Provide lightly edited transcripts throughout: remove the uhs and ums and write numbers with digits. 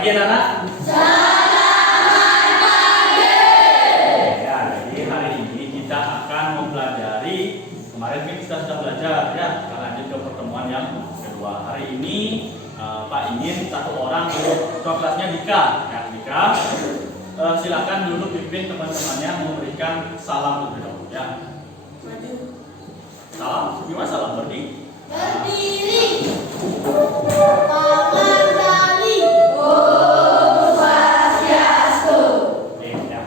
pagi anak-anak. Selamat pagi. Ya, jadi hari ini kita akan mempelajari, kemarin kita sudah belajar ya, kita lanjut ke pertemuan yang kedua. Hari ini Pak ingin satu orang untuk kelasnya Dika. Ya, Dika, silakan dulu pimpin teman-temannya memberikan salam terlebih dahulu ya. Maju. Salam, gimana salam berdiri? Berdiri. Tangan kali. Om Swastiastu. Ya.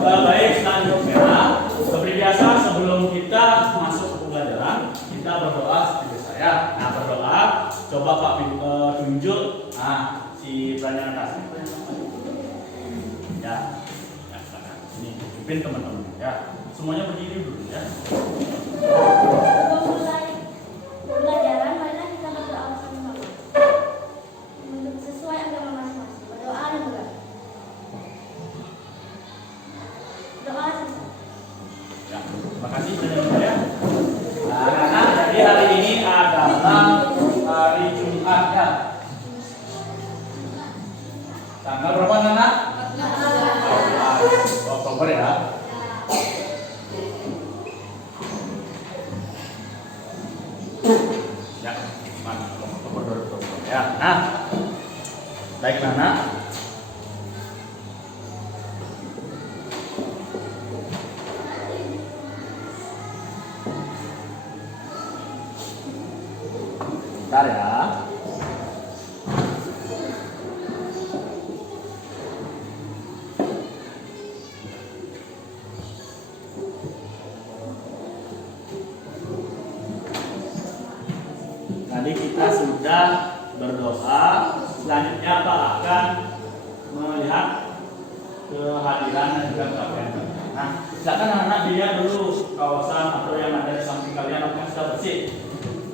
Baik, selanjutnya seperti biasa sebelum kita masuk ke pembelajaran kita berdoa seperti saya. Nah, berdoa coba Pak tunjuk si pelajaran atas ya. Ya, silakan. Ini pimpin teman-teman ya. Semuanya berdiri dulu ya. Sebelum mulai pembelajaran, marilah kita berdoa bersama-sama. Sesuai agama masing-masing. Berdoa dan berdoa. Doa selesai. Ya, terima kasih ya. Nah, jadi hari ini adalah hari Jumat ya. Tanggal berapa Nana? Oktober ya. Ya, Oktober 2020 ya. Nah, baik Nana. Bentar ya. Tadi kita sudah berdoa. Selanjutnya Pak akan melihat kehadiran dan juga capaian. Nah, silakan anak-anak dilihat dulu kawasan atau yang ada di samping kalian apakah sudah bersih.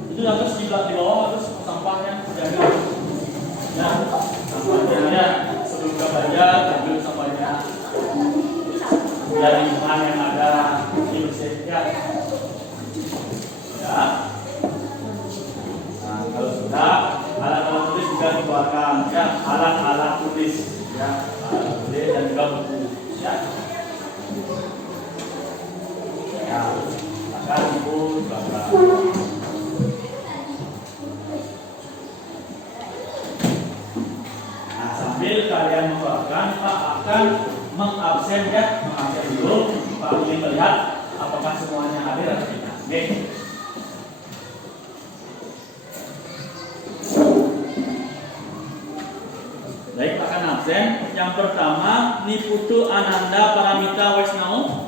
Itu harus di bawah terus sampahnya dijaga. Ya, sampahnya ya sebelum ke banjar ambil sampahnya. Dari lingkungan yang ada dibersih ya. Ya. Nah, kalau sudah alat-alat tulis juga dikeluarkan ya, alat-alat tulis ya, alat tulis dan juga buku ya. Ya, akan buku belakang. Nah, sambil kalian mengeluarkan, Pak akan mengabsen ya, mengabsen dulu. Pak ingin melihat apakah semuanya hadir atau tidak. Oke. Baik, akan absen. Yang pertama, Niputu Ananda Paramita Wesnau.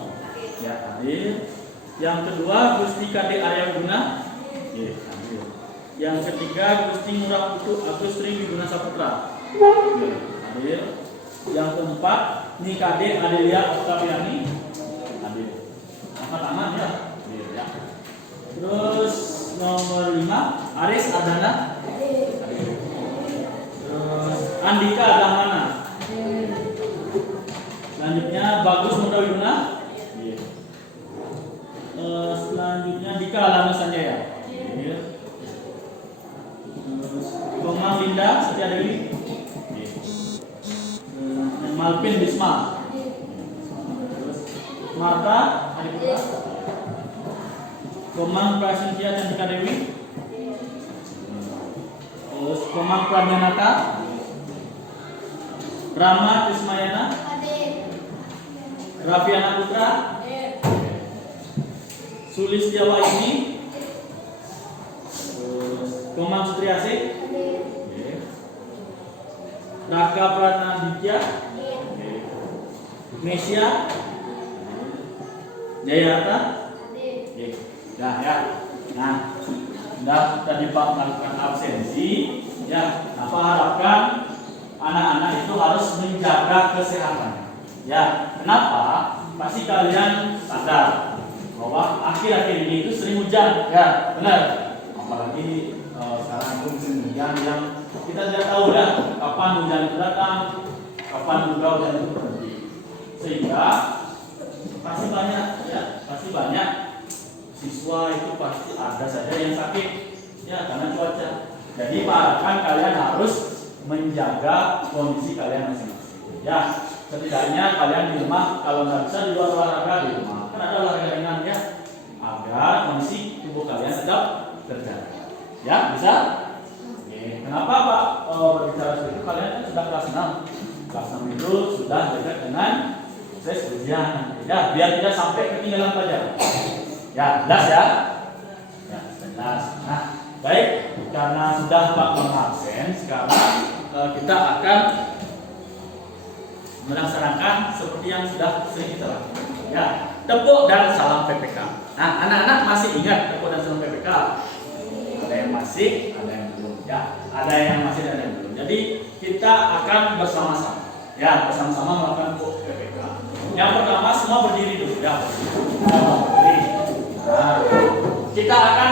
Ya, hadir. Yang kedua, Gusti Kade Arya Guna. Ya, hadir. Yang ketiga, Gusti Ngurah Putu Agus Sri Wiguna Saputra. Ya, hadir. Yang keempat, Nikade Adelia Oktaviani. Hadir. Angkat tangan ya. Hadir ya. Terus nomor 5, Aris Ardana. Hadir. Andika Damana. Selanjutnya Bagus Mudawiyuna. Selanjutnya Dika Lana Sanjaya. Komang Linda Setia Dewi. Malvin Bisma. Marta Adipura. Komang Prasintia Candika Dewi. Terus Komang Pramyanata. Rama Ismayana. Rafiana Putra. Sulistiawa ini. Komang Sutriasih. Raka Pranaditya. Mesia. Jayarta. Nah ya. Nah, sudah tadi Pak melakukan absensi ya. Apa harapkan anak-anak itu harus menjaga kesehatan. Ya, kenapa? Pasti kalian sadar bahwa akhir-akhir ini itu sering hujan. Ya, benar. Apalagi sekarang itu musim hujan yang kita tidak tahu ya kapan hujan itu datang, kapan juga hujan itu berhenti. Sehingga pasti banyak ya, pasti banyak siswa itu pasti ada saja yang sakit ya karena cuaca. Jadi Pak kan kalian harus menjaga kondisi kalian masing-masing. Ya, setidaknya kalian di rumah kalau nggak bisa di luar olahraga di rumah. Kan ada olahraga ringan ya, agar kondisi tubuh kalian tetap terjaga. Ya, bisa? Oke. Kenapa Pak berbicara seperti itu? Kalian kan sudah kelas 6. Kelas 6 itu sudah dekat dengan proses ujian. Ya, biar tidak sampai ketinggalan pelajaran. Ya, jelas ya? Ya, jelas. Nah, baik, karena sudah Pak mengabsen, sekarang kita akan melaksanakan seperti yang sudah sering kita lakukan. Ya, tepuk dan salam PPK. Nah, anak-anak masih ingat tepuk dan salam PPK? Ada yang masih, ada yang belum. Ya, ada yang masih, ada yang belum. Jadi kita akan bersama-sama. Ya, bersama-sama melakukan PPK. Yang pertama semua berdiri dulu. Ya, berdiri. Nah, kita akan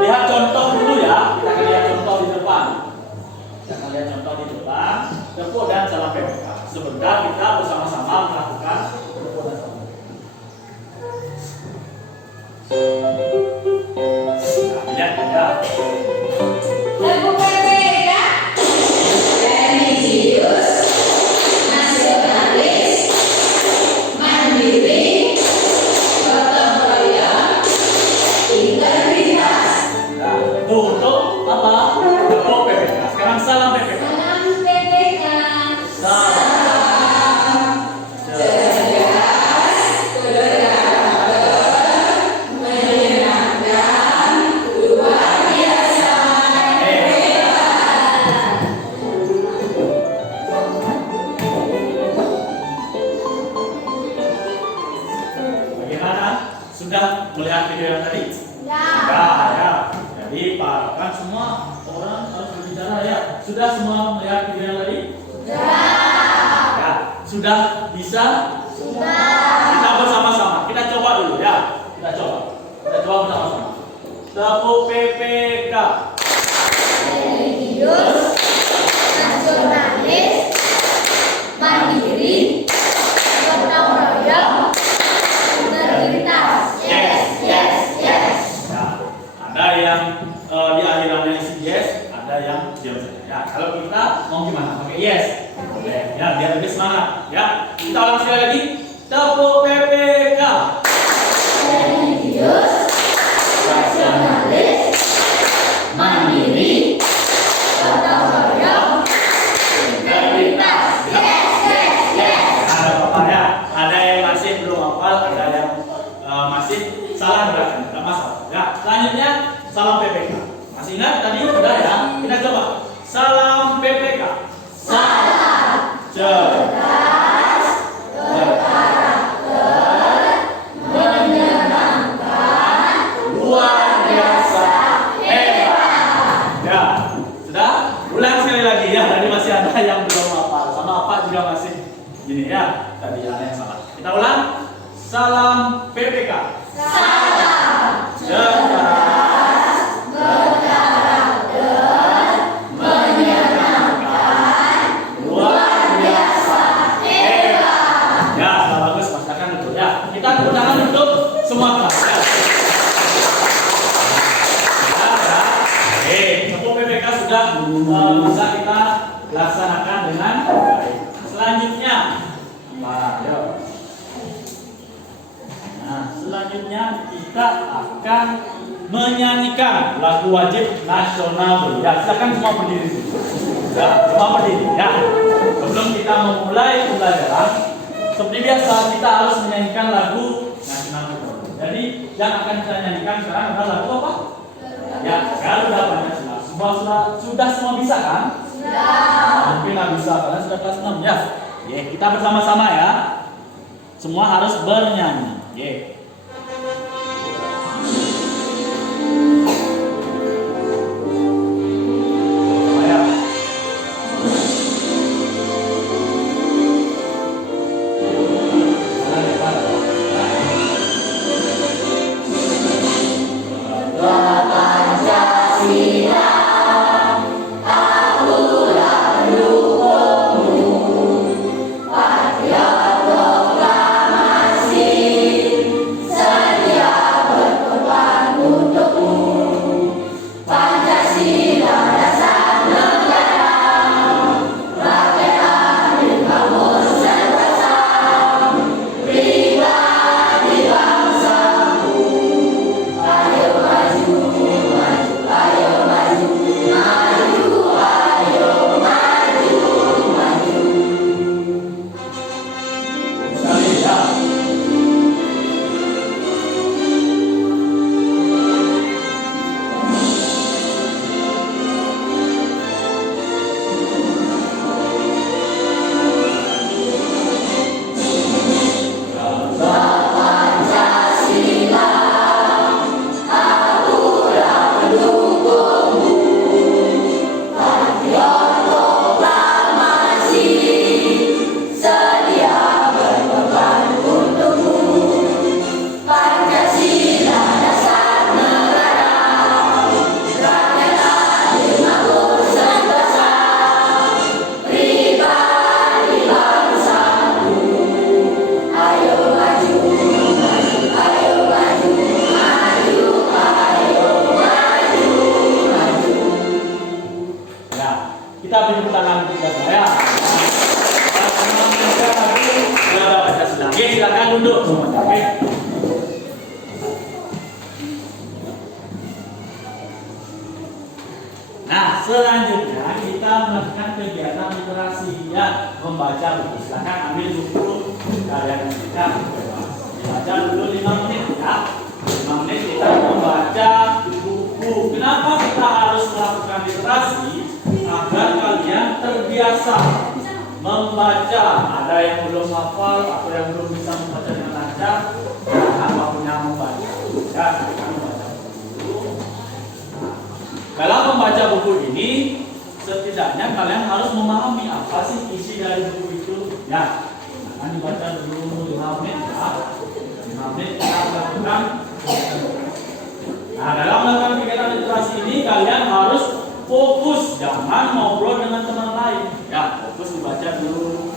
lihat contoh dulu ya. Kita akan lihat contoh di depan. Kita akan lihat contoh di depan. Tepuk dan salam PPK. Sebentar kita bersama-sama melakukan tepuk dan salam PPK. Nah, lihat ya. Tepuk PPK, religius, nasionalis, mandiri, gotong royong, integritas. Nah, itu untuk apa? Tepuk PPK. Sekarang salam PPK. Salam PPK. Salam. Cerdas, berdaulat, menyenangkan, luar biasa, hebat. Bagaimana? Sudah melihat video yang tadi? Ya. Ya. Jadi Pak kan semua orang harus berbicara ya. Sudah semua melihat video yang tadi? Ya. Sudah bisa? Kita bersama-sama. Kita coba dulu ya. Kita coba bersama-sama. Tepuk PPK. Religius, nasionalis, mandiri, gotong royong, integritas. Yes, yes, yes. Ya. Ada yang di akhirannya isi yes, ada yang diam saja. Ya. Kalau kita mau gimana? Pakai yes. Oke. Ya, biar lebih semangat. Ya. Kita ulang sekali lagi. Tepuk PPK. Religius, nasionalis, mandiri, gotong royong, integritas. Yes, yes, yes. Ada apa ya? Ada yang masih belum hafal, ada yang masih salah gerakan. Tidak masalah. Ya. Selanjutnya salam PPK. Masih ingat tadi sudah ya? Kita coba. Salam PPK. Salam Cerdas. menyenangkan, Luar biasa. Hebat. Ya. Sudah? Ulang sekali lagi ya. Tadi masih ada yang belum hafal. Sama apa juga masih gini ya. Tadi ada yang salah. Kita ulang. Salam PPK. salam Cerdas. menyenangkan, Luar biasa. hebat. Ya, sudah bagus. Masakan itu ya. Kita tepuk tangan untuk semua kelas. Ya. Ya. Tepuk PPK sudah bisa kita laksanakan dengan baik. Selanjutnya, yuk. Nah, selanjutnya kita akan menyanyikan lagu wajib nasional. Ya, silakan semua berdiri dulu. Ya, semua berdiri. Ya. Sebelum kita memulai pembelajaran, seperti biasa kita harus menyanyikan lagu nasional. Jadi yang akan kita nyanyikan sekarang adalah lagu apa? Ya, Garuda Pancasila. Sudah semua bisa kan? Mungkin nggak bisa karena sudah kelas 6 ya. Kita bersama-sama ya. Semua harus bernyanyi. Ayo. Patriot proklamasi tunduk semuanya, oke? Nah, selanjutnya kita melakukan kegiatan literasi ya, membaca buku. Silakan ambil buku kalian baca. Baca dulu 5 menit ya. 5 menit kita membaca buku. Kenapa kita harus melakukan literasi? Agar kalian terbiasa membaca. Ada yang belum hafal atau yang belum bisa membaca dengan lancar, jangan waktunya membaca. Ya, kita membaca buku. Dalam membaca buku ini, setidaknya kalian harus memahami apa sih isi dari buku itu. Ya, akan dibaca dulu 5 menit ya. 5 menit kita lakukan. Nah, dalam melakukan kegiatan literasi ini kalian harus fokus, jangan ngobrol dengan teman lain. Ya, fokus dibaca dulu.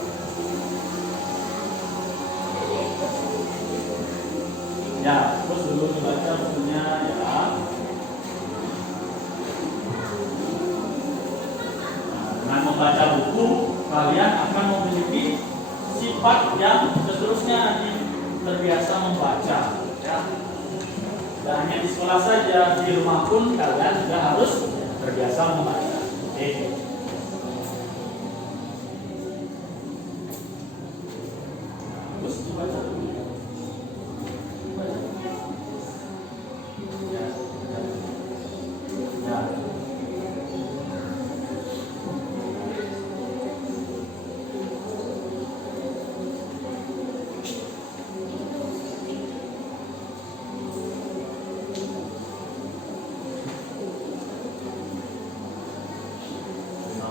Ya, fokus dulu dibaca bukunya ya. Dengan membaca buku, kalian akan memiliki sifat yang seterusnya nanti terbiasa membaca. Ya. Dan hanya di sekolah saja, di rumah pun kalian juga harus terbiasa membaca. Oke. Terus dibaca dulu. Ya. Ya.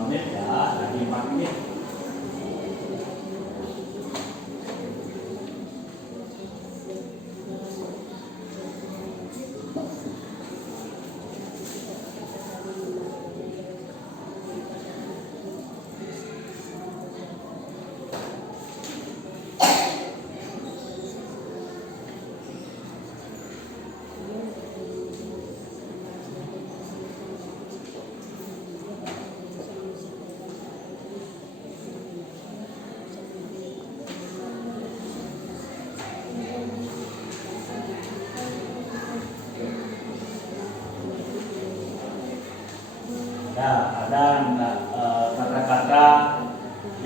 Menit ya, lagi 4 menit. Ya, ada kata-kata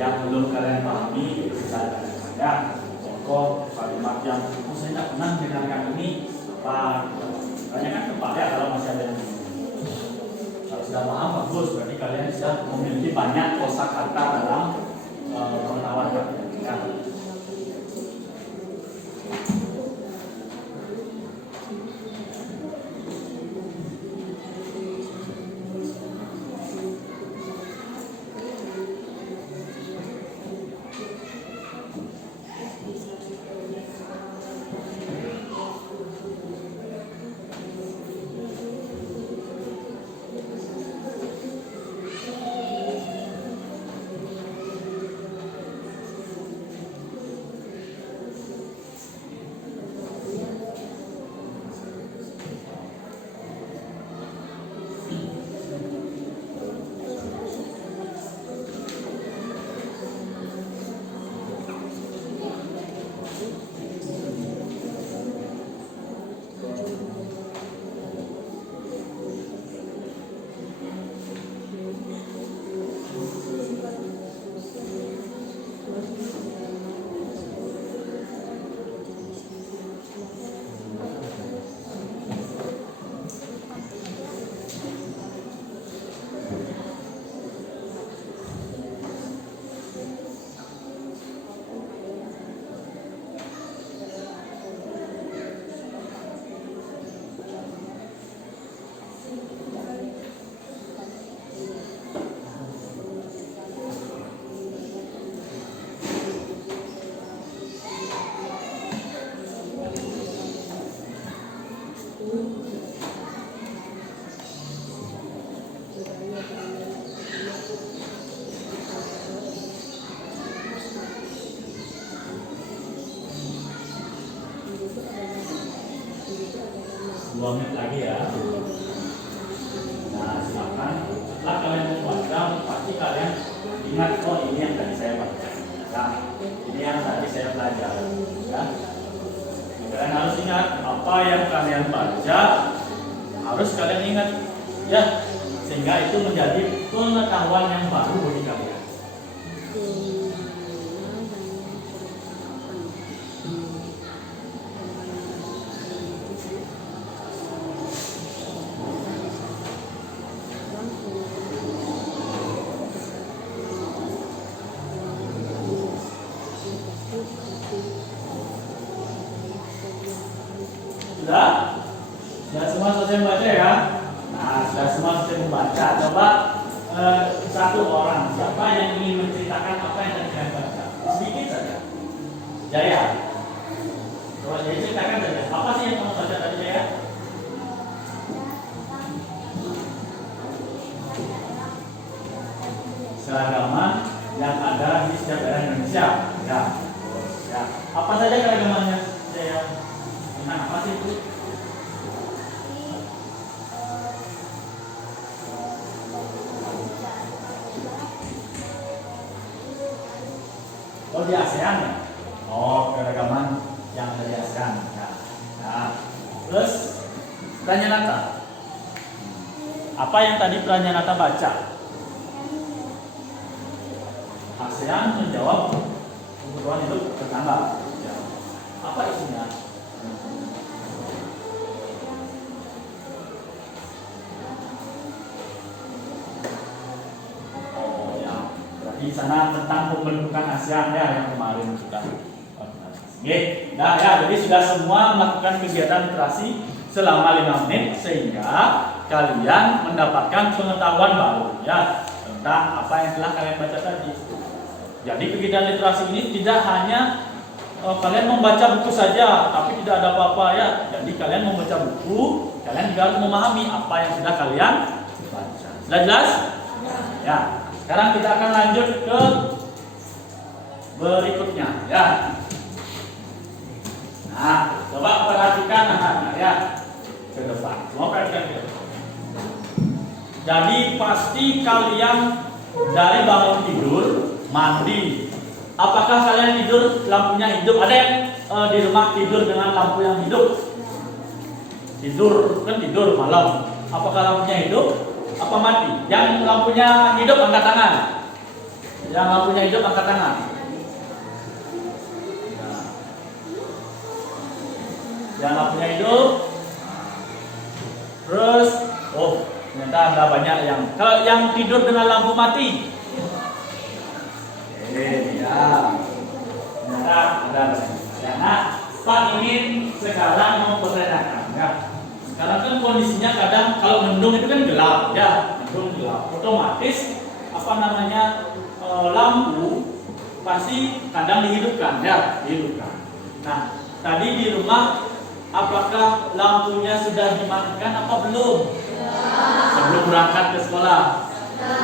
yang belum kalian pahami, bisa kadang-kadang contoh kalimat yang saya tidak pernah mendengarkan ini apa? Kalian kan tepat ya kalau masih ada yang kalau sudah paham bagus, berarti kalian sudah memiliki banyak kosakata dalam pengetahuan kalian. Ya. Dua menit lagi ya. Nah, silakan. Setelah kalian membaca, pasti kalian ingat, oh ini yang tadi saya baca. Nah, ini yang tadi saya pelajari. Ya. kalian baca harus kalian ingat ya, sehingga itu menjadi pengetahuan yang baru bagi kalian. Sudah? Sudah semua selesai membaca ya? Nah, sudah semua selesai membaca. Coba satu orang, siapa yang ingin menceritakan apa yang tadi kalian baca? Sedikit saja. Jaya. Coba Jaya ceritakan saja. Apa sih yang kamu baca tadi, Jaya? Keragaman yang ada di setiap daerah Indonesia. Ya. Ya. Apa saja keragamannya, Jaya? Nah, apa sih itu? Oh, di ASEAN ya? Oh, keragaman yang ada di ASEAN. Ya. Nah, terus Pranyanata. Apa yang tadi Pranyanata baca? ASEAN menjawab kebutuhan hidup tetangga. Ya. Apa isinya? Di sana tentang pembentukan ASEAN ya, yang kemarin sudah. Oke, nah ya, jadi sudah semua melakukan kegiatan literasi selama 5 menit sehingga kalian mendapatkan pengetahuan baru ya tentang apa yang telah kalian baca tadi. Jadi kegiatan literasi ini tidak hanya kalian membaca buku saja, tapi tidak ada apa-apa ya. Jadi kalian membaca buku, kalian juga harus memahami apa yang sudah kalian baca. Sudah jelas? Ya. Sekarang kita akan lanjut ke berikutnya ya. Nah, coba perhatikan anak-anak ya ke depan. Semua perhatikan ke depan. Jadi pasti kalian dari bangun tidur, mandi. Apakah kalian tidur lampunya hidup? Ada yang di rumah tidur dengan lampu yang hidup? Tidur kan tidur malam. Apakah lampunya hidup? Apa mati? Yang lampunya hidup angkat tangan. Yang lampunya hidup angkat tangan. Nah. Yang lampunya hidup. Terus, oh ternyata ada banyak yang. Kalau yang tidur dengan lampu mati. Ya. Ternyata ada. Nah, Pak ingin sekarang mempertanyakan ya. Karena kan kondisinya kadang kalau mendung itu kan gelap ya, mendung gelap. Otomatis apa namanya lampu pasti kadang dihidupkan ya, dihidupkan. Nah, tadi di rumah apakah lampunya sudah dimatikan apa belum? Sebelum berangkat ke sekolah.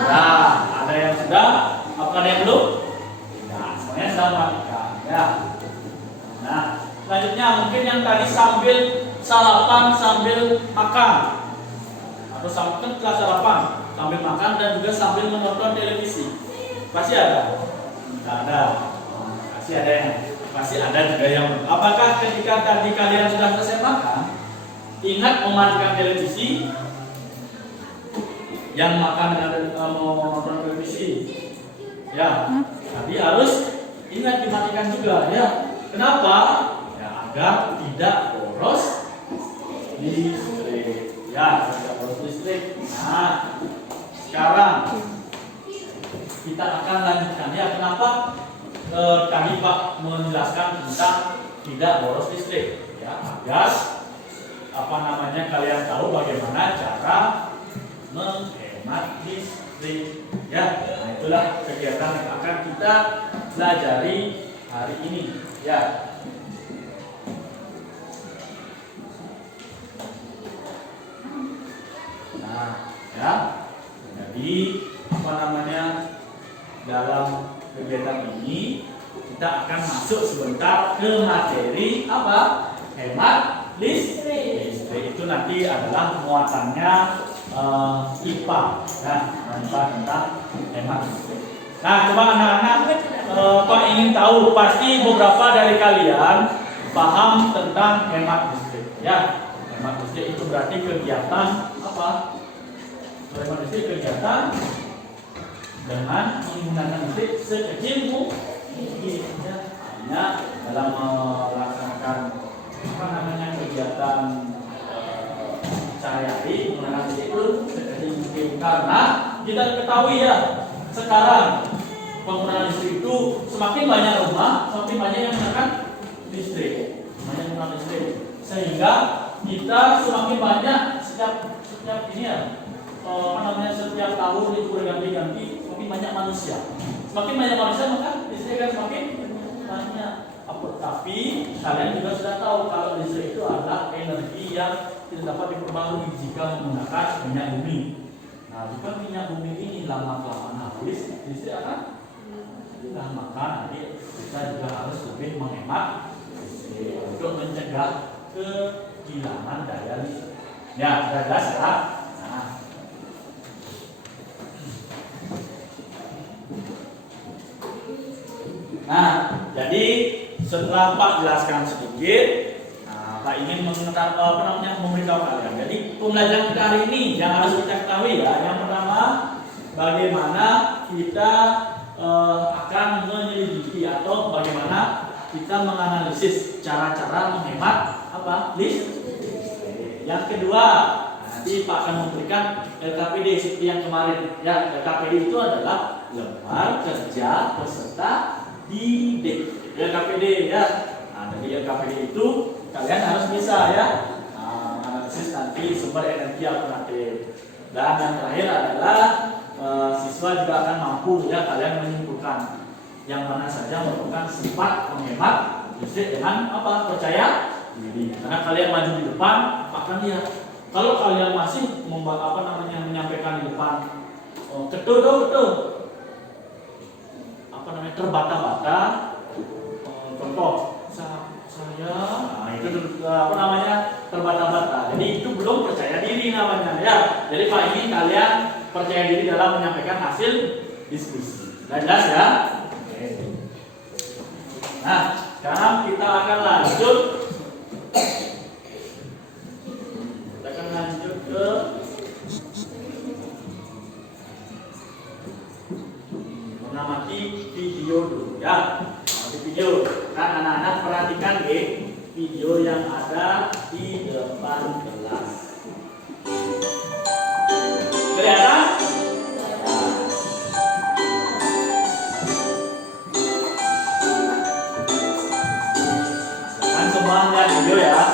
Nah, ada yang sudah, apa ada yang belum? Nah, semuanya sudah matikan ya. Nah, selanjutnya mungkin yang tadi sambil sarapan sambil makan atau sambil setelah sarapan sambil makan dan juga sambil menonton televisi pasti ada. Tidak ada, pasti ada yang juga yang. Apakah ketika tadi kalian sudah selesai makan ingat mematikan televisi? Yang makan dengan mau menonton televisi ya tadi harus ingat dimatikan juga ya. Kenapa? Ya agar tidak boros listrik ya, tidak boros listrik. Nah, sekarang kita akan lanjutkan ya. Kenapa tadi Pak menjelaskan tentang tidak boros listrik ya, agar apa namanya kalian tahu bagaimana cara menghemat listrik ya. Nah, itulah kegiatan yang akan kita pelajari hari ini ya. Nah, ya. Jadi apa namanya dalam kegiatan ini kita akan masuk sebentar ke materi apa? Hemat listrik. Listrik itu nanti adalah muatannya IPA ya, IPA tentang hemat listrik. Nah, coba anak-anak Pak ingin tahu, pasti beberapa dari kalian paham tentang hemat listrik ya. Hemat Yaitu berarti kegiatan apa? Sulaiman listrik kegiatan dengan menggunakan listrik sekecil mungkin. Ya, artinya dalam melaksanakan apa namanya kegiatan sehari-hari menggunakan listrik itu sekecil mungkin, karena kita ketahui ya sekarang penggunaan listrik itu semakin banyak rumah, semakin banyak yang menggunakan listrik, sehingga kita semakin banyak setiap ini ya setiap tahun itu berganti-ganti semakin banyak manusia, maka listrik kan semakin banyak. Tapi kalian juga sudah tahu kalau listrik itu adalah energi yang tidak dapat diperbarui jika menggunakan minyak bumi. Nah, jika minyak bumi ini lama-kelamaan habis, listrik akan hilang. Maka nanti kita juga harus lebih menghemat listrik untuk mencegah kehilangan daya listrik. Ya, sudah jelas ya. Nah, jadi setelah Pak jelaskan sedikit, Pak ingin memberitahu kalian. Jadi pembelajaran kali ini yang harus kita ketahui ya. Yang pertama, bagaimana kita akan menyelidiki atau bagaimana kita menganalisis cara-cara menghemat listrik. Yang kedua, nanti Pak akan memberikan LKPD seperti yang kemarin. Ya, LKPD itu adalah lembar kerja peserta didik. LKPD ya. Nah, dari LKPD itu kalian harus bisa ya analisis nanti sumber energi alternatif. Dan yang terakhir adalah siswa juga akan mampu ya kalian menyimpulkan yang mana saja merupakan sifat menghemat listrik dengan percaya diri. Karena kalian maju di depan, akan lihat kalau kalian masih menyampaikan di depan terbata-bata, contoh saya itu terbata-bata. Jadi itu belum percaya diri namanya ya. Jadi Pak ini kalian percaya diri dalam menyampaikan hasil diskusi. Jelas ya? Oke. Nah, sekarang kita akan lanjut. Ke mengamati video dulu ya. Mengamati video. Kan anak-anak perhatikan video yang ada di depan kelas. Kelihatan? Kan semua lihat video ya.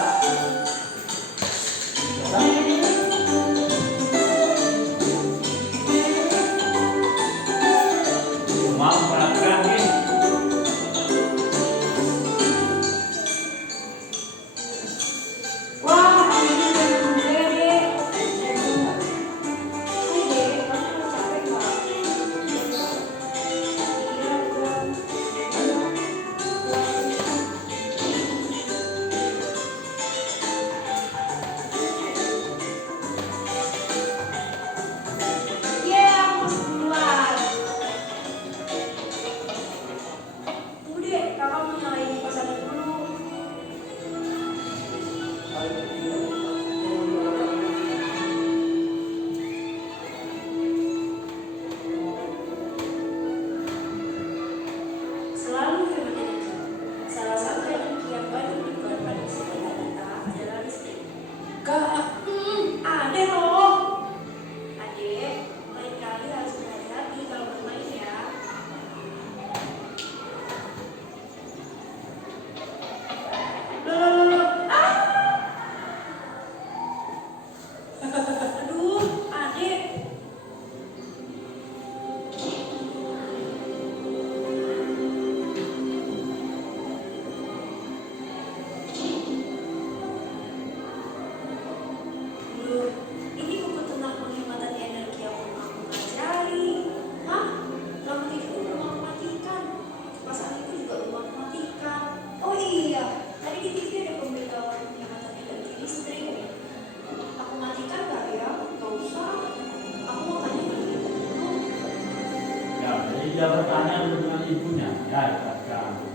Dia bertanya dengan ibunya, ya katakan.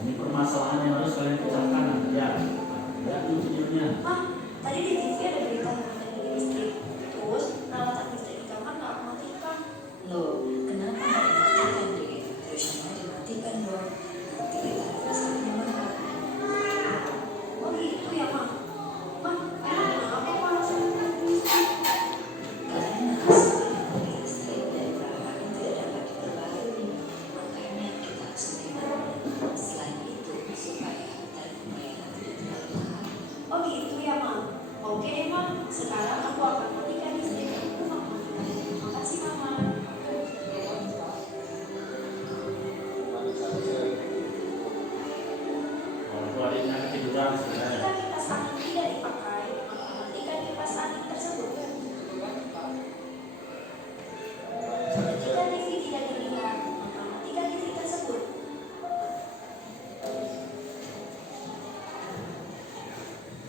Ini Mah, tadi di TV ada berita tentang gigi listrik. Terus perawatan listrik di kamar nggak aku matikan. Loh, kenapa nggak dimatikan, Dek? Harusnya dimatikan dong. Nanti kita listriknya mahal. Oh gitu ya, Mah. Mah, emang kenapa kalau Karena sekarang listrik dari perawatan tidak dapat diperbarui. Makanya kita harus menghemat. Selain itu, supaya tarif pembayaran tidak terlalu mahal. Oh gitu ya, Mah. Oke deh, Mah. Sekarang aku akan matikan listrik aku, Mah. Terima kasih, Mama. Oh, itu adiknya ketiduran sebenarnya. Jika kipas angin tidak dipakai, maka matikan kipas angin tersebut. Jika TV tidak dilihat, maka matikan TV tersebut.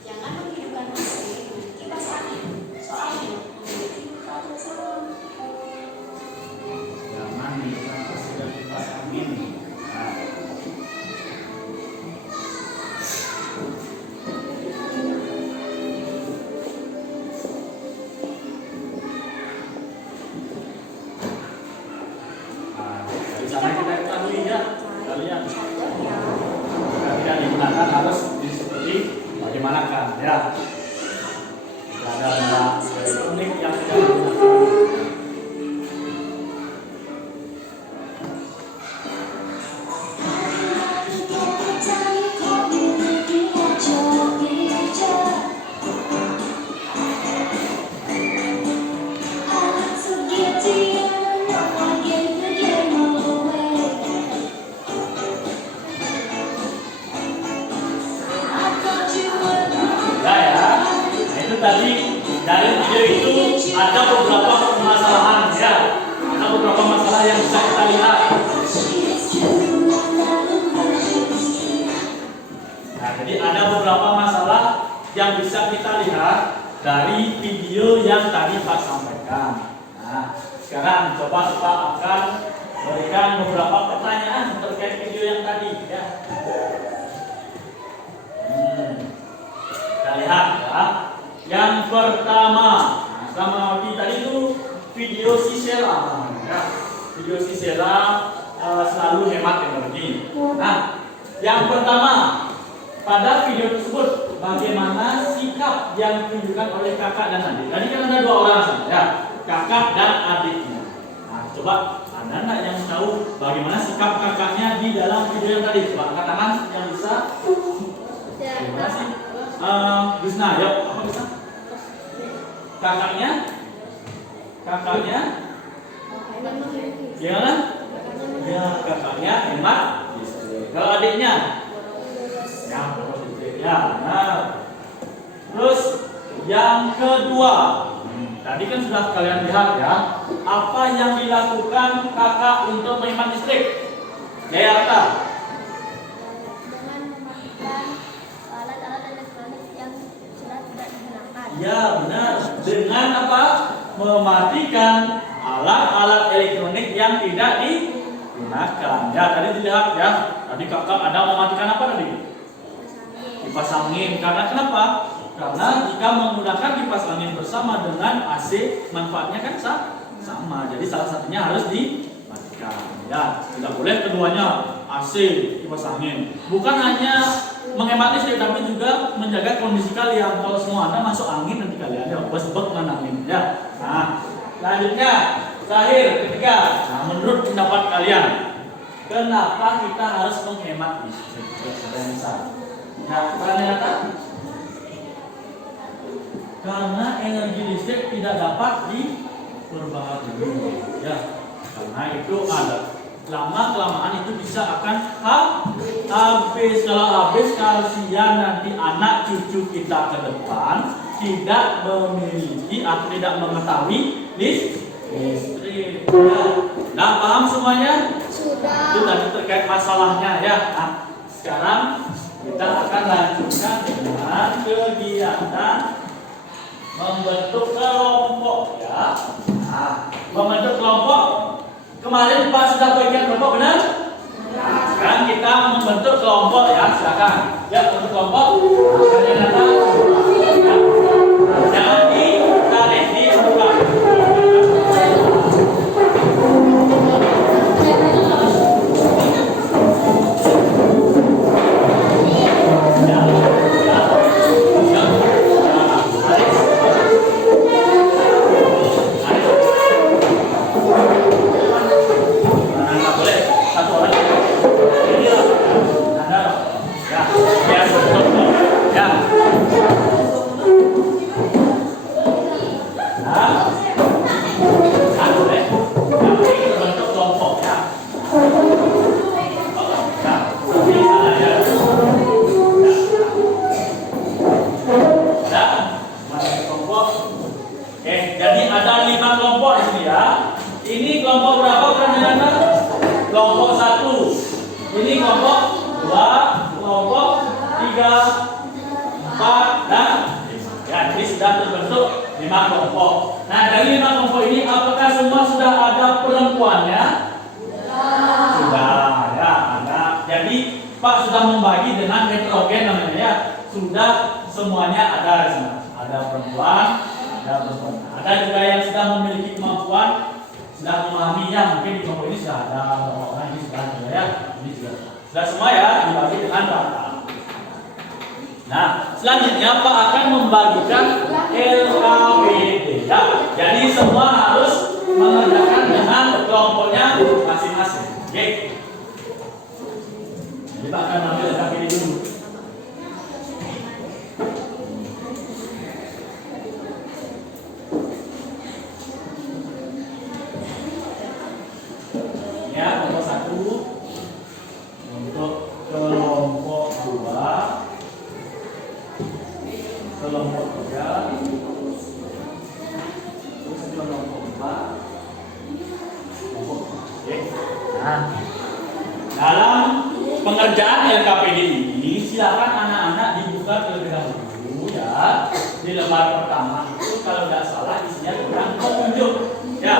Jangan menghidupkan mesin kipas angin, soalnya memiliki ultraviolet. Jangan dihidupkan sudah kipas angin. Nah, dari sana kita ketahui ya, kalian jika tidak digunakan harus seperti bagaimana kan ya. Jika ada benda elektronik yang tidak digunakan. Ya, nah itu tadi dari video itu ada beberapa permasalahan ya, ada beberapa masalah yang bisa kita lihat. Nah, jadi ada beberapa masalah yang bisa kita lihat dari video yang tadi Pak sampaikan. Nah, sekarang coba Pak akan berikan beberapa pertanyaan terkait video yang tadi ya. Kita lihat ya. Yang pertama, sama tadi itu video Sisela. Ya. Video Sisela selalu hemat energi. Nah, yang pertama, pada video tersebut bagaimana sikap yang ditunjukkan oleh kakak dan adik. Tadi kan ada dua orang ya, kakak dan adiknya. Nah, coba ada nggak yang tahu bagaimana sikap kakaknya di dalam video yang tadi? Coba angkat tangan yang bisa. Terima kasih. Bisna, yuk, apa bisa? Kakaknya? Gimana? Ya, kakaknya hemat listrik. Kalau adiknya? Ya, positif. Ya, benar. Terus yang kedua, tadi kan sudah kalian lihat ya, apa yang dilakukan kakak untuk menghemat listrik? Jaya Rata. Dengan mematikan alat-alat elektronik yang sudah tidak digunakan. Ya benar. Dengan apa? Mematikan alat-alat elektronik yang tidak digunakan. Ya tadi dilihat ya. Tadi kakak ada mematikan apa tadi? Kipas angin. Karena kenapa? Karena jika menggunakan kipas angin bersama dengan AC manfaatnya kan sama. Jadi salah satunya harus dimatikan. Ya tidak boleh keduanya AC kipas angin. Bukan hanya menghemat listrik tapi juga menjaga kondisi kalian. Kalau semua Anda masuk angin nanti kalian ya bes-bek angin ya. Nah, selanjutnya terakhir ketiga. Nah, menurut pendapat kalian, kenapa kita harus menghemat listrik? Ya, ternyata karena energi listrik tidak dapat diperbaharui. Ya, karena itu ada lama-kelamaan itu bisa akan habis. Kalau habis kasihan nanti anak cucu kita ke depan tidak memiliki atau tidak mengetahui listrik. Nah, paham semuanya? Sudah. Itu tadi terkait masalahnya ya. Nah, sekarang kita akan lanjutkan dengan kegiatan membentuk kelompok ya. Nah, membentuk kelompok. Kemarin Pak sudah bagian kelompok benar? Nah, sekarang kita membentuk kelompok ya, silakan. Ya, untuk kelompok. Kalian datang. ini kelompok 2, kelompok 3, 4, dan 5. Ya, jadi sudah terbentuk 5 kelompok. Nah, dari 5 kelompok ini apakah semua sudah ada perempuannya? Sudah, ya, ada. Jadi Pak sudah membagi dengan heterogen namanya ya. Sudah semuanya ada di sana. Ada perempuan, ada perempuan. Ada juga yang sudah memiliki kemampuan, sudah memahaminya. Mungkin di kelompok ini sudah ada orang ini sudah ada ya. Ini sudah semua ya dibagi dengan rata. Nah, selanjutnya Pak akan membagikan LKPD ya. Jadi semua harus mengerjakan dengan kelompoknya masing-masing. Oke. Jadi Pak akan ambil LKPD dulu. Ya, kelompok 1 untuk kelompok 2, kelompok 3, terus kelompok 4, kelompok 5. Oke. Nah, dalam pengerjaan LKPD ini silakan anak-anak dibuka terlebih dahulu ya. Di lembar pertama itu kalau tidak salah isinya tentang petunjuk ya.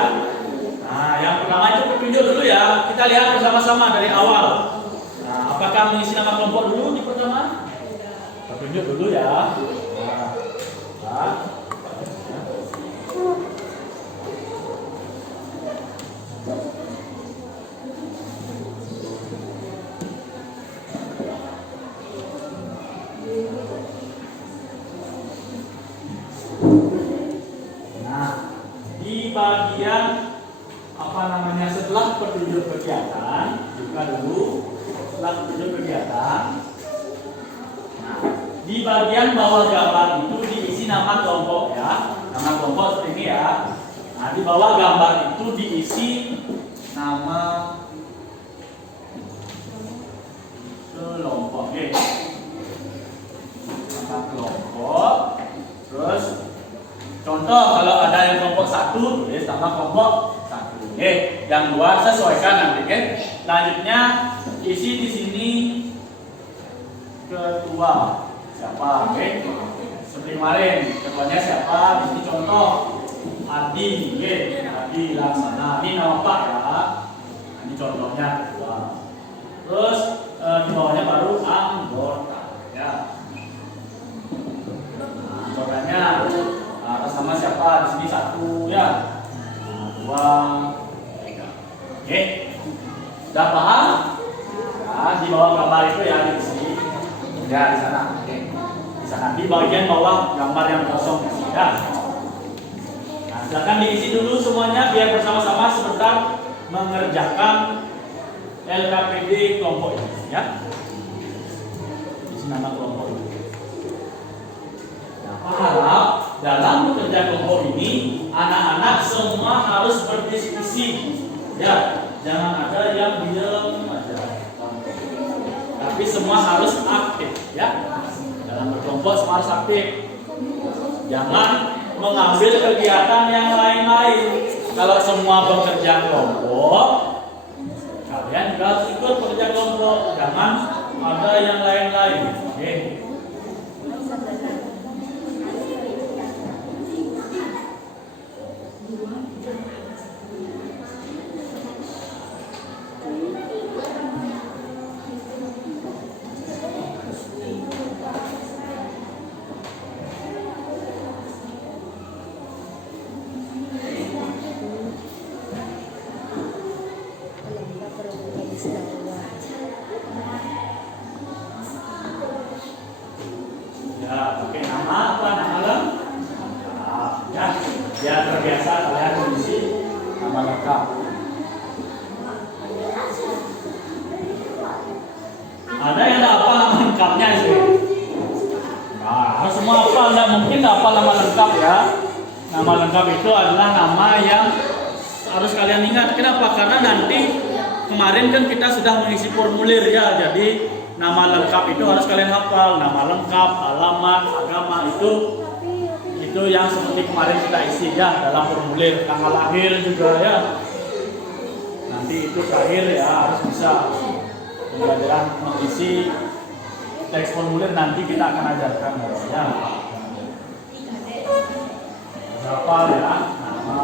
Nah, yang pertama itu petunjuk dulu ya. Kita lihat bersama-sama dari awal. Nah, apakah mengisi nama kelompok dulu di pertama? Petunjuk dulu ya. Nah, di bagian apa namanya setelah petunjuk kegiatan, buka dulu setelah petunjuk kegiatan. Nah, di bagian bawah gambar itu diisi nama kelompok ya, nama kelompok seperti ini ya. Nah, di bawah gambar itu diisi nama kelompok. Oke. Nama kelompok. Terus contoh kalau ada yang kelompok 1 tulis nama kelompok 1. Oke, yang 2 sesuaikan nanti. Oke. Selanjutnya isi di sini ketua siapa? Oke. Seperti kemarin ketuanya siapa? Ini contoh Adi. Oke. Adi Laksana. Ini nama Pak ya. Ini contohnya ketua. Terus di bawahnya baru anggota ya. Anggotanya atas nama siapa? Di sini 1 ya. 2, 3. Oke. Sudah paham? Ya, di bawah gambar itu ya di sini. Ya, di sana. Oke. Di sana di bagian bawah gambar yang kosong ya. Nah, silakan diisi dulu semuanya biar bersama-sama sebentar mengerjakan LKPD kelompok ini ya. Isi nama kelompok ini. Harap dalam bekerja kelompok ini anak-anak semua harus berdiskusi ya, jangan ada yang diam aja, tapi semua harus aktif ya. Dalam berkelompok semua harus aktif, jangan mengambil kegiatan yang lain-lain. Kalau semua bekerja kelompok, kalian juga harus ikut bekerja kelompok, jangan ada yang lain-lain. Oke. Ya, oke, nama apa? Nama lengkap. Ya, biar terbiasa kalian mengisi nama lengkap. Ada yang tidak apa nama lengkapnya sih? Nah, semua apa? Tidak mungkin tidak apa nama lengkap ya. Nama lengkap itu adalah nama yang harus kalian ingat. Kenapa? Karena nanti kemarin kan kita sudah mengisi formulir ya. Jadi nama lengkap itu harus kalian hafal. Nama lengkap, alamat, agama itu yang seperti kemarin kita isi ya dalam formulir. Tanggal lahir juga ya. Nanti itu terakhir ya harus bisa. pelajaran mengisi teks formulir nanti kita akan ajarkan ya. Berapa ya nama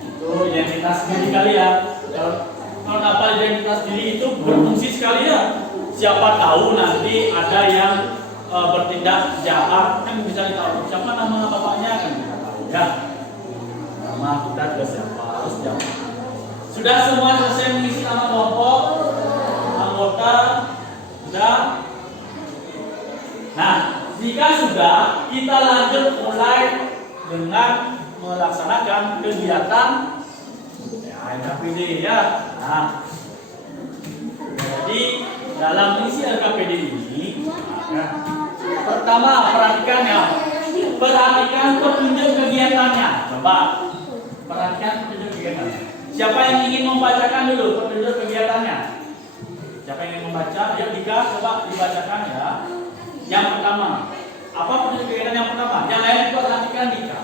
itu identitas diri kalian. Kalau nama identitas diri itu berfungsi sekali ya. Siapa tahu nanti ada yang bertindak jahat kan bisa ditahu siapa nama bapaknya kan bisa tahu ya. Nama kita juga siapa harus jawab. Sudah semua selesai mengisi nama kelompok anggota sudah. Nah, jika sudah kita lanjut mulai dengan melaksanakan kegiatan ya LKPD ya. Nah, jadi dalam mengisi LKPD ini ya, pertama perhatikan petunjuk kegiatannya. Coba perhatikan petunjuk kegiatannya. Siapa yang ingin membacakan dulu petunjuk kegiatannya? Siapa yang ingin membaca? Ya, Dika, coba dibacakan ya. Yang pertama, apa petunjuk kegiatan yang pertama? Yang lain perhatikan Dika.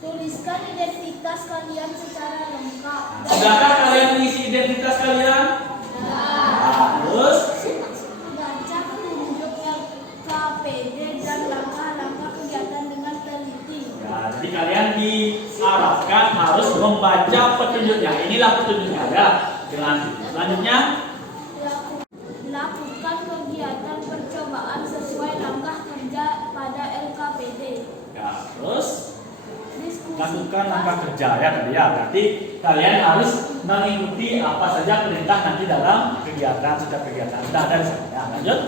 Tuliskan identitas kalian secara lengkap. Sudahkah kalian mengisi identitas kalian? Nah, terus Baca petunjuk yang KPD dan langkah-langkah kegiatan dengan teliti. ya, jadi kalian diarahkan harus membaca petunjuknya. Inilah petunjuknya ya. Selanjutnya Lakukan kegiatan percobaan sesuai langkah kerja pada LKPD. ya, terus Diskusi. lakukan langkah kerja ya tadi ya. Berarti kalian harus mengikuti apa saja perintah nanti dalam kegiatan setiap kegiatan. Sudah ada di sana. Ya, lanjut.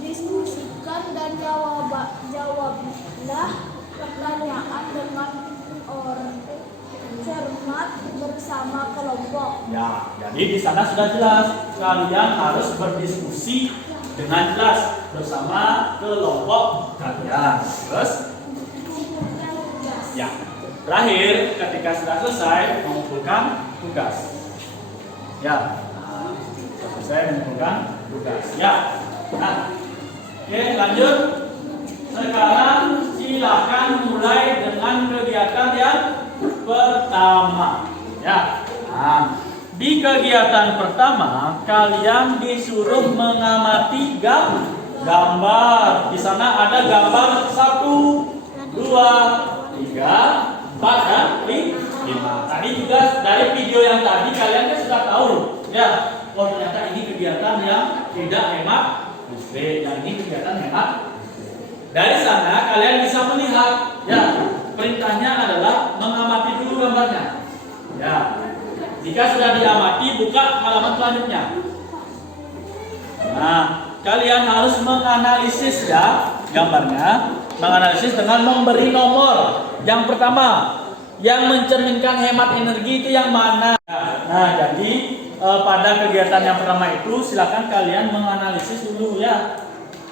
Diskusikan dan jawablah pertanyaan dengan cermat bersama kelompok. Ya, jadi di sana sudah jelas kalian harus berdiskusi dengan jelas bersama kelompok kalian. Terus ya, terakhir ketika sudah selesai mengumpulkan tugas. Ya, nah, selesai mengumpulkan tugas. Ya, nah, oke lanjut. Sekarang silakan mulai dengan kegiatan yang pertama. Ya, nah, di kegiatan pertama kalian disuruh mengamati gambar. Di sana ada gambar 1, 2, 3, 4 dan 5. Tadi juga dari video yang tadi kalian kan sudah tahu ya. Oh ternyata ini kegiatan yang tidak hemat listrik, yang ini kegiatan hemat. Dari sana kalian bisa melihat ya. Perintahnya adalah mengamati dulu gambarnya. Ya. Jika sudah diamati, buka halaman selanjutnya. Nah, kalian harus menganalisis ya gambarnya. Menganalisis dengan memberi nomor. Yang pertama, yang mencerminkan hemat energi itu yang mana? Nah, jadi pada kegiatan yang pertama itu silakan kalian menganalisis dulu ya.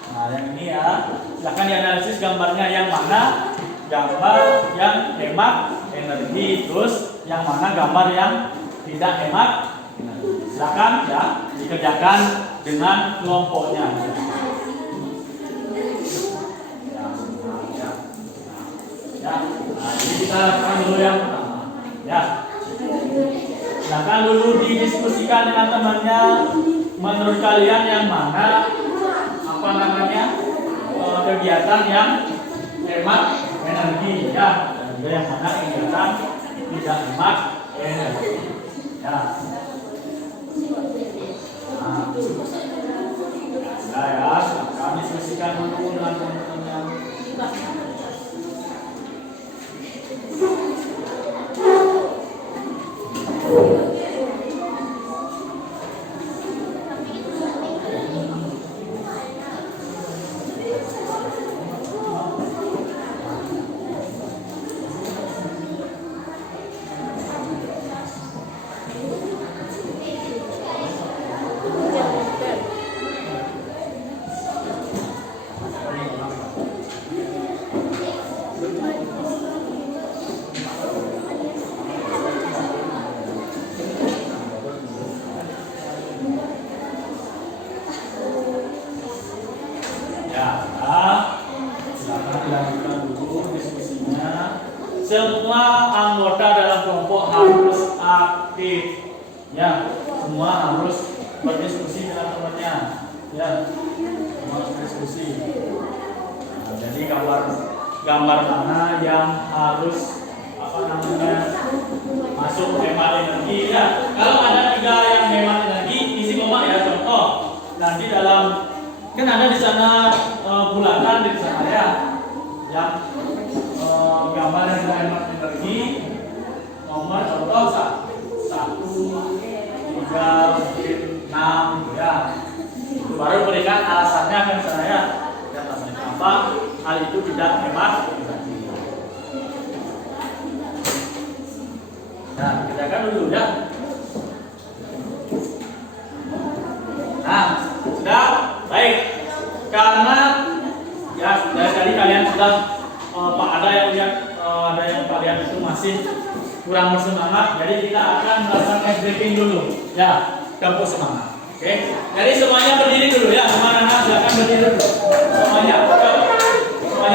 Nah, yang ini ya. Silakan dianalisis gambarnya yang mana gambar yang hemat energi, terus yang mana gambar yang tidak hemat energi. Silakan ya dikerjakan dengan kelompoknya. Ya, nah, jadi kita lakukan dulu yang pertama. Ya, silakan dulu didiskusikan dengan temannya. Menurut kalian yang mana kegiatan yang hemat energi ya, dan juga yang mana kegiatan tidak hemat energi ya. Nah, ya, silakan diskusikan dulu dengan teman-teman. Silakan dilanjutkan dulu diskusinya. Semua anggota dalam kelompok harus aktif, ya. Semua harus berdiskusi dengan temannya. Ya, harus diskusi. Nah, jadi gambar mana yang harus masuk hemat energi ya. Kalau ada 3 yang hemat energi, isi koma ya, contoh. Nanti dalam kan ada di sana bulatan di sana ya, yang gambar yang hemat energi nomor contoh 1, 3, 6 ya. Itu baru berikan alasannya kan saya dan alasannya apa hal itu tidak hemat energi. Nah, kerjakan dulu ya. Nah, sudah baik. Karena ya dari tadi kalian sudah ada yang lihat ada yang kalian itu masih kurang bersemangat, jadi kita akan melakukan ice breaking dulu ya, tempus semangat. Oke, jadi semuanya berdiri dulu ya, semuanya silakan berdiri dulu. Semuanya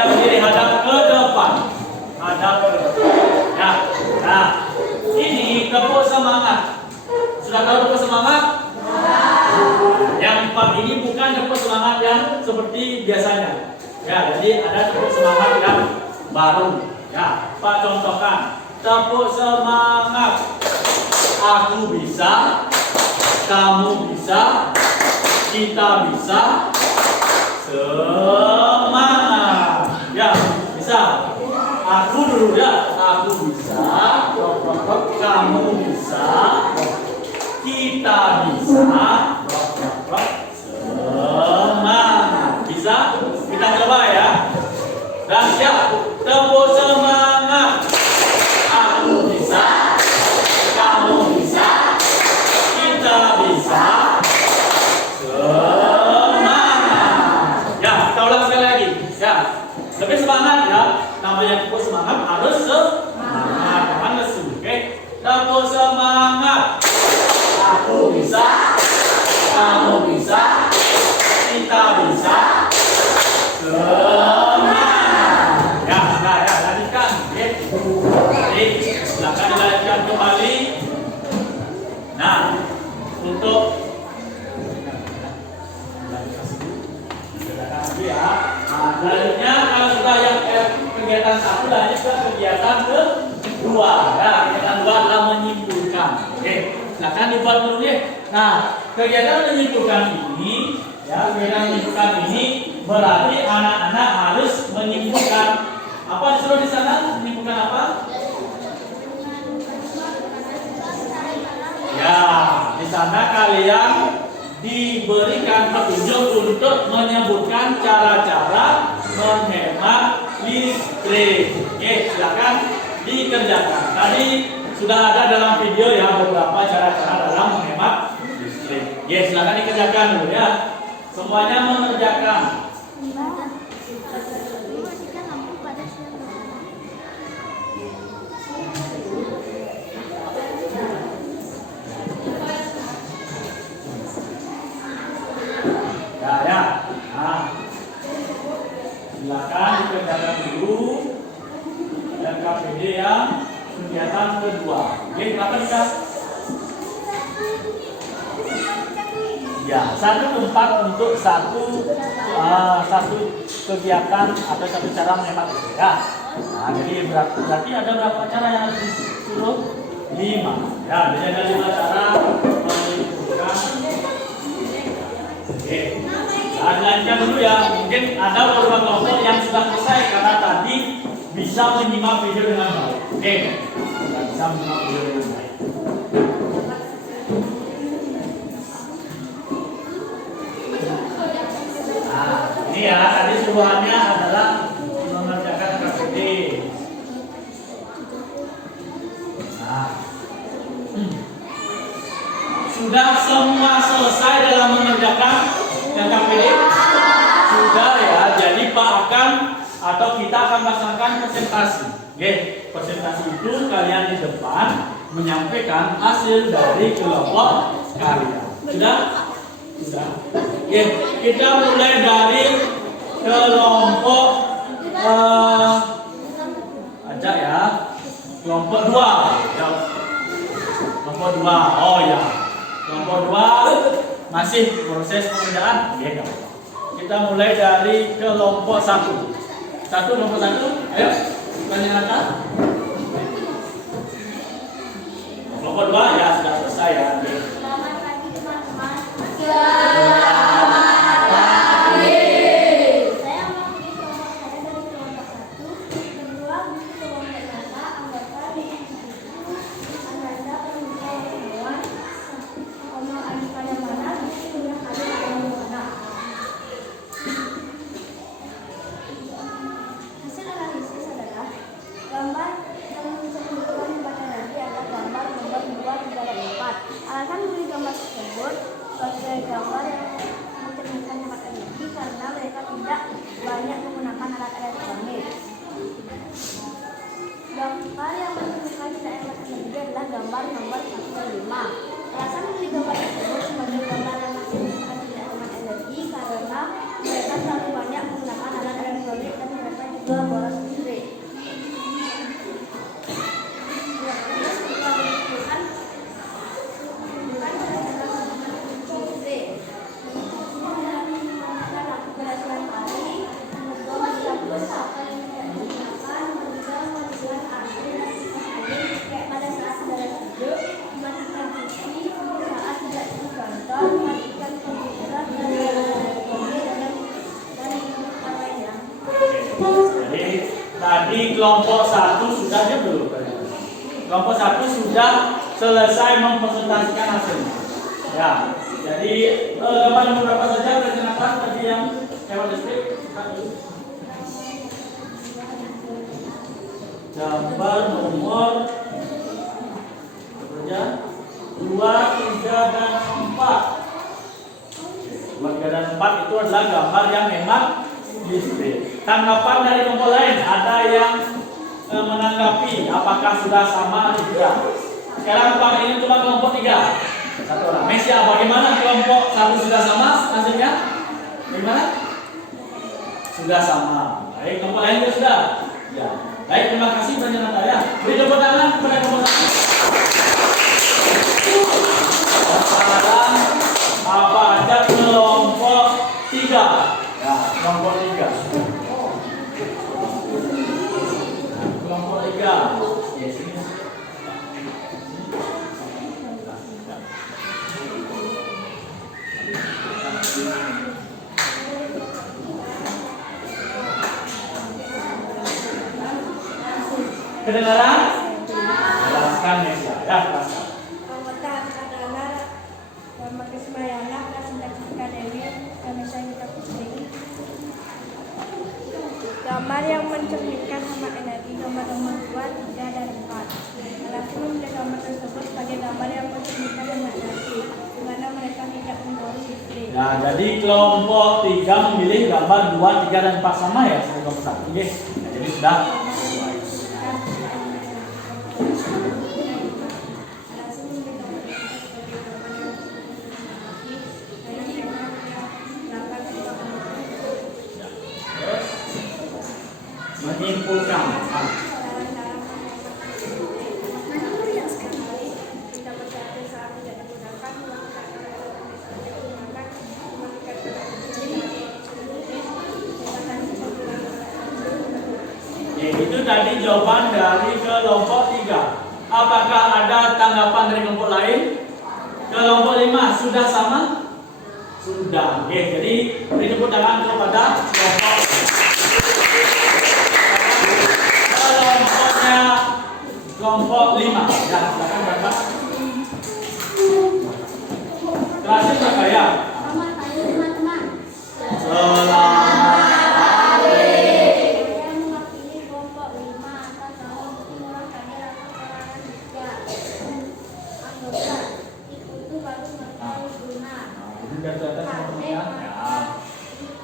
berdiri hadap ke depan, hadap ke depan. Ya, nah ini tepuk semangat. Sudah tahu tepuk semangat? Yang 4 ini bukan tepuk semangat yang seperti biasanya. Ya, jadi ada tepuk semangat yang baru. Ya, Pak contohkan. Tepuk semangat. Aku bisa, kamu bisa, kita bisa. Semangat. Ya, bisa. Aku dulu ya. Aku bisa, kamu bisa, kita bisa. Semangat. Bisa? Kita coba ya. Dan siap. Tepuk semangat. Aku bisa, kamu bisa, kita bisa. Semangat. Ya, kita ulang sekali lagi. Ya, lebih semangat ya. Namanya tepuk semangat harus semangat. Jangan lesu. Oke. Tepuk semangat. Aku bisa, kamu bisa, kita bisa. Semangat. Ya, nah ya, lanjutkan. Oke. Jadi, silakan dilanjutkan kembali. Nah, untuk ya, selanjutnya kalau sudah yang kegiatan 1 lanjut ke kegiatan kedua. Ya, kegiatan 2 adalah menyimpulkan. Oke, silakan dibuat dulu ya. Nah, kegiatan menyimpulkan ini, ya, kegiatan menyimpulkan ini berarti anak-anak harus menyimpulkan apa disuruh di sana? Menyimpulkan apa? Ya, di sana kalian diberikan petunjuk untuk menyebutkan cara-cara menghemat listrik. Oke, silakan dikerjakan. Tadi sudah ada dalam video ya beberapa cara-cara dalam menghemat listrik. Oke, silakan dikerjakan dulu ya. Semuanya mengerjakan. Ya. Nah, silakan dikerjakan dulu dan KPD yang kegiatan kedua. Oke, kenapa kita? Ya, 1 tempat untuk satu kegiatan atau satu cara menghemat listrik. Ya. Nah, jadi berarti ada berapa cara yang harus disuruh? 5. Ya, jadi ada 5 cara menentukan. Oke. Nah, dilanjutkan dulu ya. Mungkin ada beberapa kelompok yang sudah selesai karena tadi bisa menyimak video dengan baik. Oke. Bisa menyimak video dengan baik. Nah, ini ya tadi suruhannya adalah mengerjakan KPD. Nah, sudah semua selesai dalam mengerjakan KPD? Sudah ya, jadi Pak akan atau kita akan melaksanakan presentasi. Oke, presentasi itu kalian di depan menyampaikan hasil dari kelompok kalian. Sudah? Sudah. Oke, kita mulai dari kelompok ajak ya. Kelompok 2. Ya. Kelompok 2. Oh ya. Kelompok 2 Masih proses pekerjaan? Oke, nggak apa-apa. Kita mulai dari kelompok 1. Kelompok 1, ayo. Tanyakan. Kelompok 2 ya sudah selesai ya. Selamat pagi teman-teman. Saya mewakili kelompok saya dari kelompok 1. Kedua, buku kelompok kata anggota di Ananda Pramuka Warmawan. Omong adi pada mana, buku sudah ada pada mana. Hasil analisis adalah gambar yang menunjukkan pada lagi adalah gambar nomor 2, 3, dan 4. Alasan memilih gambar tersebut sebagai gambar yang mencerminkan hemat energi karena mereka tidak banyak menggunakan alat elektronik. Gambar yang menunjukkan tidak hemat energi adalah gambar nomor 1 dan 5. Alasan memilih gambar tersebut sebagai gambar yang menunjukkan tidak hemat energi karena mereka terlalu banyak menggunakan alat elektronik dan mereka juga boros listrik. Jadi tadi kelompok 1 sudah ya belum? Kelompok 1 sudah selesai mempresentasikan hasilnya. Ya, jadi gambar nomor berapa saja perkenalkan tadi yang hemat listrik? Gambar nomor 2, 3, dan 4. 2, 3, dan 4 itu adalah gambar yang hemat listrik. Tanggapan dari kelompok lain, ada yang menanggapi apakah sudah sama atau tidak? Sekarang Pak ini cuma kelompok 3. Satu orang. Mesia, bagaimana kelompok 1 sudah sama hasilnya? Bagaimana? Sudah sama. Baik, kelompok lain juga sudah. Ya. Baik, terima kasih banyak ya. Beri tepuk tangan kepada kelompok 1. Sekarang apa aja kelompok 3? Ya, kelompok 3. Kelompok 3. Ya, sini. Kedengaran? Jelaskan Mesia. Ya, jelaskan. Anggota adalah Markus Mayana, Prasindak Akademi, kami saya minta pusing. Gambar yang mencerminkan hemat energi, gambar nomor 2, 3, dan 4. Alasan memilih gambar tersebut sebagai gambar yang mencerminkan hemat energi, di mana mereka tidak memboros listrik. Nah, jadi kelompok 3 memilih gambar 2, 3, dan 4 sama ya sebagai kelompok 1. Oke. Nah, jadi sudah sesuai. Menyimpulkan. Itu tadi jawaban dari kelompok 3. Apakah ada tanggapan dari kelompok lain? Kelompok 5 sudah sama? Sudah. Oke, jadi beri tepuk tangan kepada kelompok. Kelompok 5. Ya, silakan Bapak. Kelasnya berapa ya? Selamat pagi teman-teman. Selamat pagi. Saya mewakili kelompok 5 atas nama Murah Kadir atau Peranan 3. Anggota Ikutu baru Merkau Guna. Ini sudah kelihatan semuanya. Ya.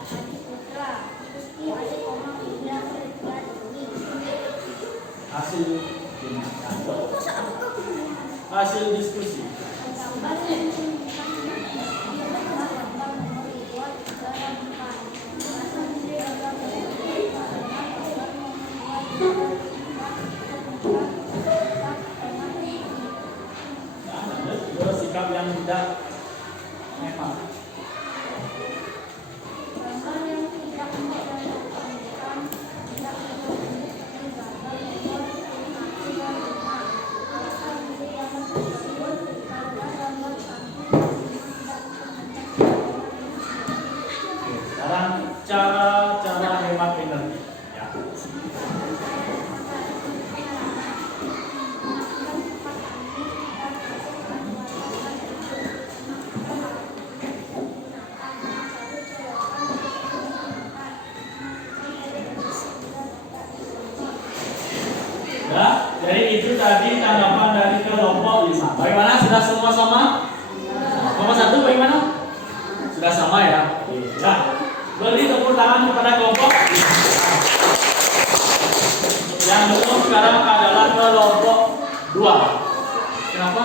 Adi Putra. Ikuti Adi Koma Indra Mereka ini. Hasil diskusi. Gambar yang menunjukkan adalah gambar nomor 2, 3, dan 4. Alasan memilih gambar tersebut karena gambar nomor 2, 3, dan 4 Sikap yang tidak hemat. jadi itu tadi tanggapan dari kelompok 5. Bagaimana? Sudah semua sama? Kelompok 1 bagaimana? Sudah sama ya? Ya. Beri tepuk tangan kepada kelompok. Yang belum sekarang adalah kelompok 2. Kenapa?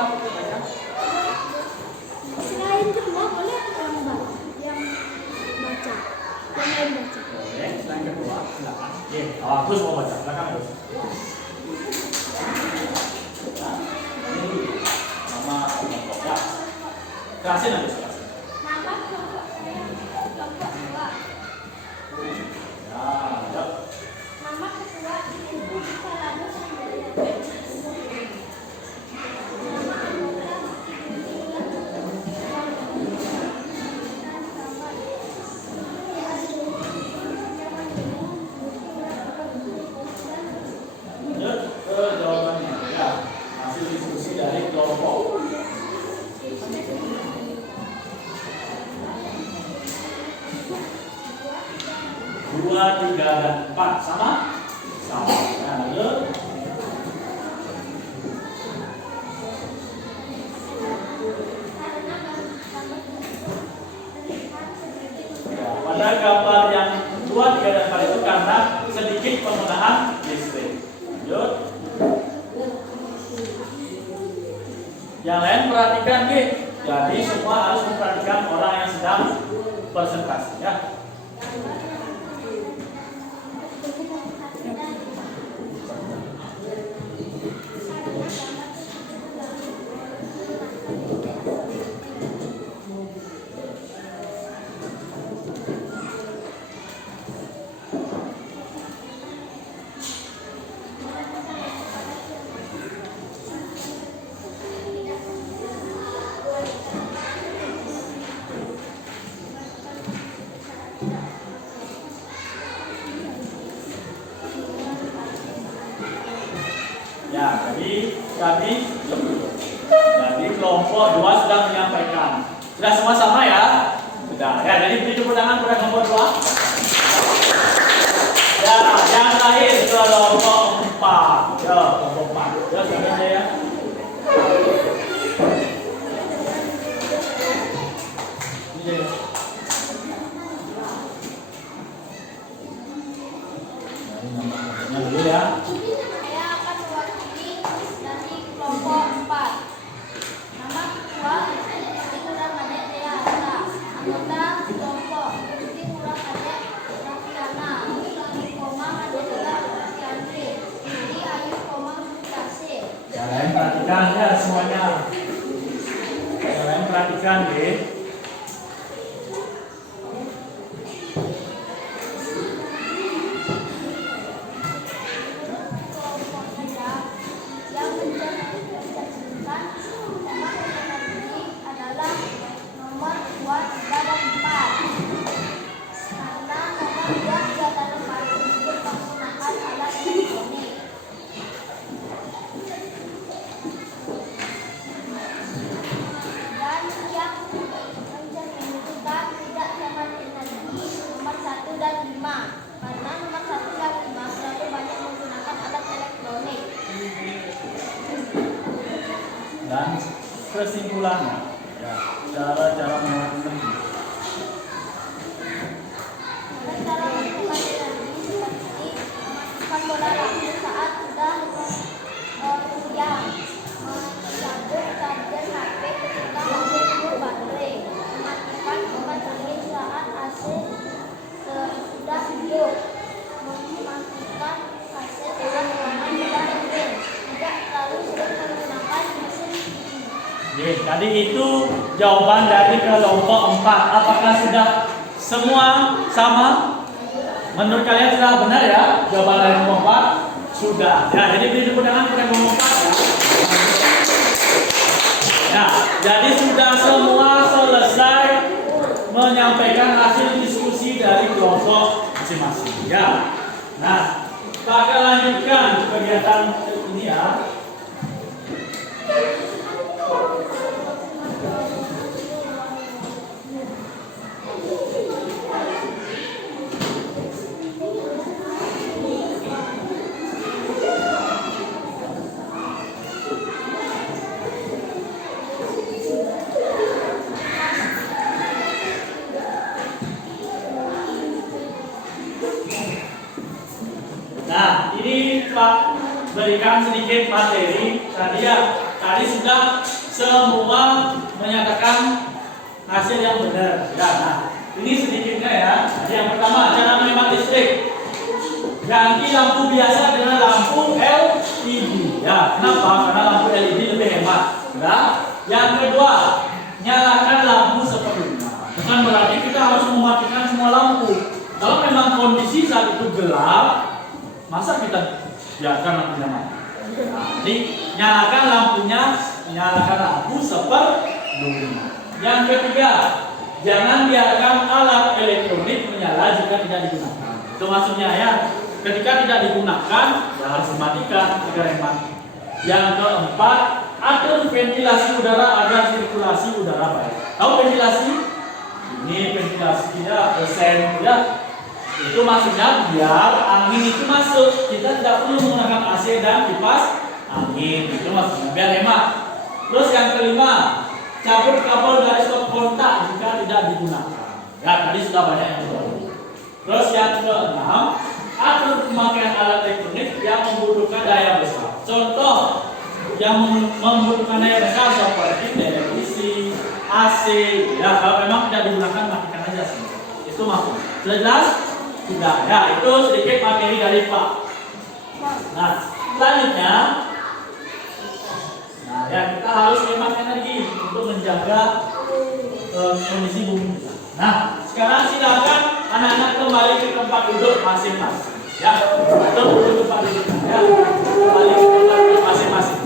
Selain kedua boleh yang baca, yang lain baca. Boleh, selain kedua, silakan. Oke, Agus mau baca, silakan Agus. Nama kelompok ya. Kerasin Agus. Nama kelompok saya kelompok 2. Ya, ya. Nama ketua Ibu Saladus Hidayat. Nama anggota Lanjut ke jawabannya. Ya, hasil diskusi dari kelompok. 2, 3, dan 4 sama? Sama. Nah, lanjut. Ya, pada gambar yang 2, 3, dan 4 itu karena sedikit penggunaan listrik. Lanjut. Yang lain perhatikan, G. Jadi semua harus memperhatikan orang yang sedang presentasi ya. Ya, jadi kelompok 2 sudah menyampaikan. Sudah semua sama ya? Sudah. Ya, jadi beri tepuk tangan kepada kelompok 2. Ya, yang terakhir kelompok 4. Ya, kelompok 4. Ya, sudah ya. Ini dia. Ini namanya dulu ya. Saya akan mewakili dari kelompok 4. Nama ketua Ibu Ramadhan Dea Asa. Anggota kelompok Gusti Murah Kadek Rafiana. Koma Madela Rafiandri. Di Ayu Koma Mutase. Yang lain perhatikan ya semuanya. Yang lain perhatikan deh. Yang menjadikan tema kegiatan ini adalah nomor 2, 3, dan 4. Karena nomor 2, 3, dan 4 tersebut menggunakan alat elektronik. Dan yang menentukan tidak hemat energi nomor 1 dan 5. Karena nomor 1 dan 5 terlalu banyak menggunakan alat elektronik. Dan kesimpulannya ya, cara menghemat energi. Cara menghemat energi seperti mematikan bola lampu saat sudah siang, mencabut charger HP ketika mobil full baterai, mematikan kipas angin saat AC sudah hidup, mematikan AC saat ruangan sudah dingin, tidak terlalu sering menggunakan mesin cuci. Oke, tadi itu jawaban dari kelompok 4. Apakah sudah semua sama? Menurut kalian sudah benar ya jawaban dari kelompok 4? Sudah. Ya, jadi beri tepuk tangan kepada kelompok 4 ya. Ya, jadi sudah semua selesai menyampaikan hasil diskusi dari kelompok masing-masing. Ya. Nah, kita akan lanjutkan kegiatan ini ya. Nah, ini Pak berikan sedikit materi tadi ya. Tadi sudah semua menyatakan hasil yang benar. Ya, nah, ini sedikitnya ya. Jadi yang pertama, cara menghemat listrik. Ganti lampu biasa dengan lampu LED. Ya, kenapa? Karena lampu LED lebih hemat. Ya. Yang kedua, nyalakan lampu sepenuhnya. Bukan berarti kita harus mematikan semua lampu. Kalau memang kondisi saat itu gelap, masa kita biarkan lampunya mati? Jadi nyalakan lampunya, nyalakan lampu sepenuhnya. Yang ketiga, jangan biarkan alat elektronik menyala jika tidak digunakan. Itu maksudnya ya. Ketika tidak digunakan, ya harus dimatikan agar hemat. Yang keempat, atur ventilasi udara agar sirkulasi udara baik. Tahu ventilasi? Ini ventilasinya persen ya. Itu maksudnya biar angin itu masuk. Kita tidak perlu menggunakan AC dan kipas angin. Itu maksudnya biar hemat. Terus yang kelima, cabut kabel dari stop kontak jika tidak digunakan. Ya, tadi sudah banyak yang tahu. Terus yang keenam, atur pemakaian alat elektronik yang membutuhkan daya besar. Contoh yang membutuhkan daya besar seperti televisi, AC. Ya, kalau memang tidak digunakan matikan aja sih. Itu maksudnya. Sudah jelas? Sudah. Ya, itu sedikit materi dari Pak. Nah, selanjutnya, nah ya kita harus hemat energi untuk menjaga kondisi bumi kita. Nah, sekarang silakan anak-anak kembali ke tempat duduk masing-masing. Ya, untuk duduk tempat duduk. Ya, kembali ke tempat duduk masing-masing.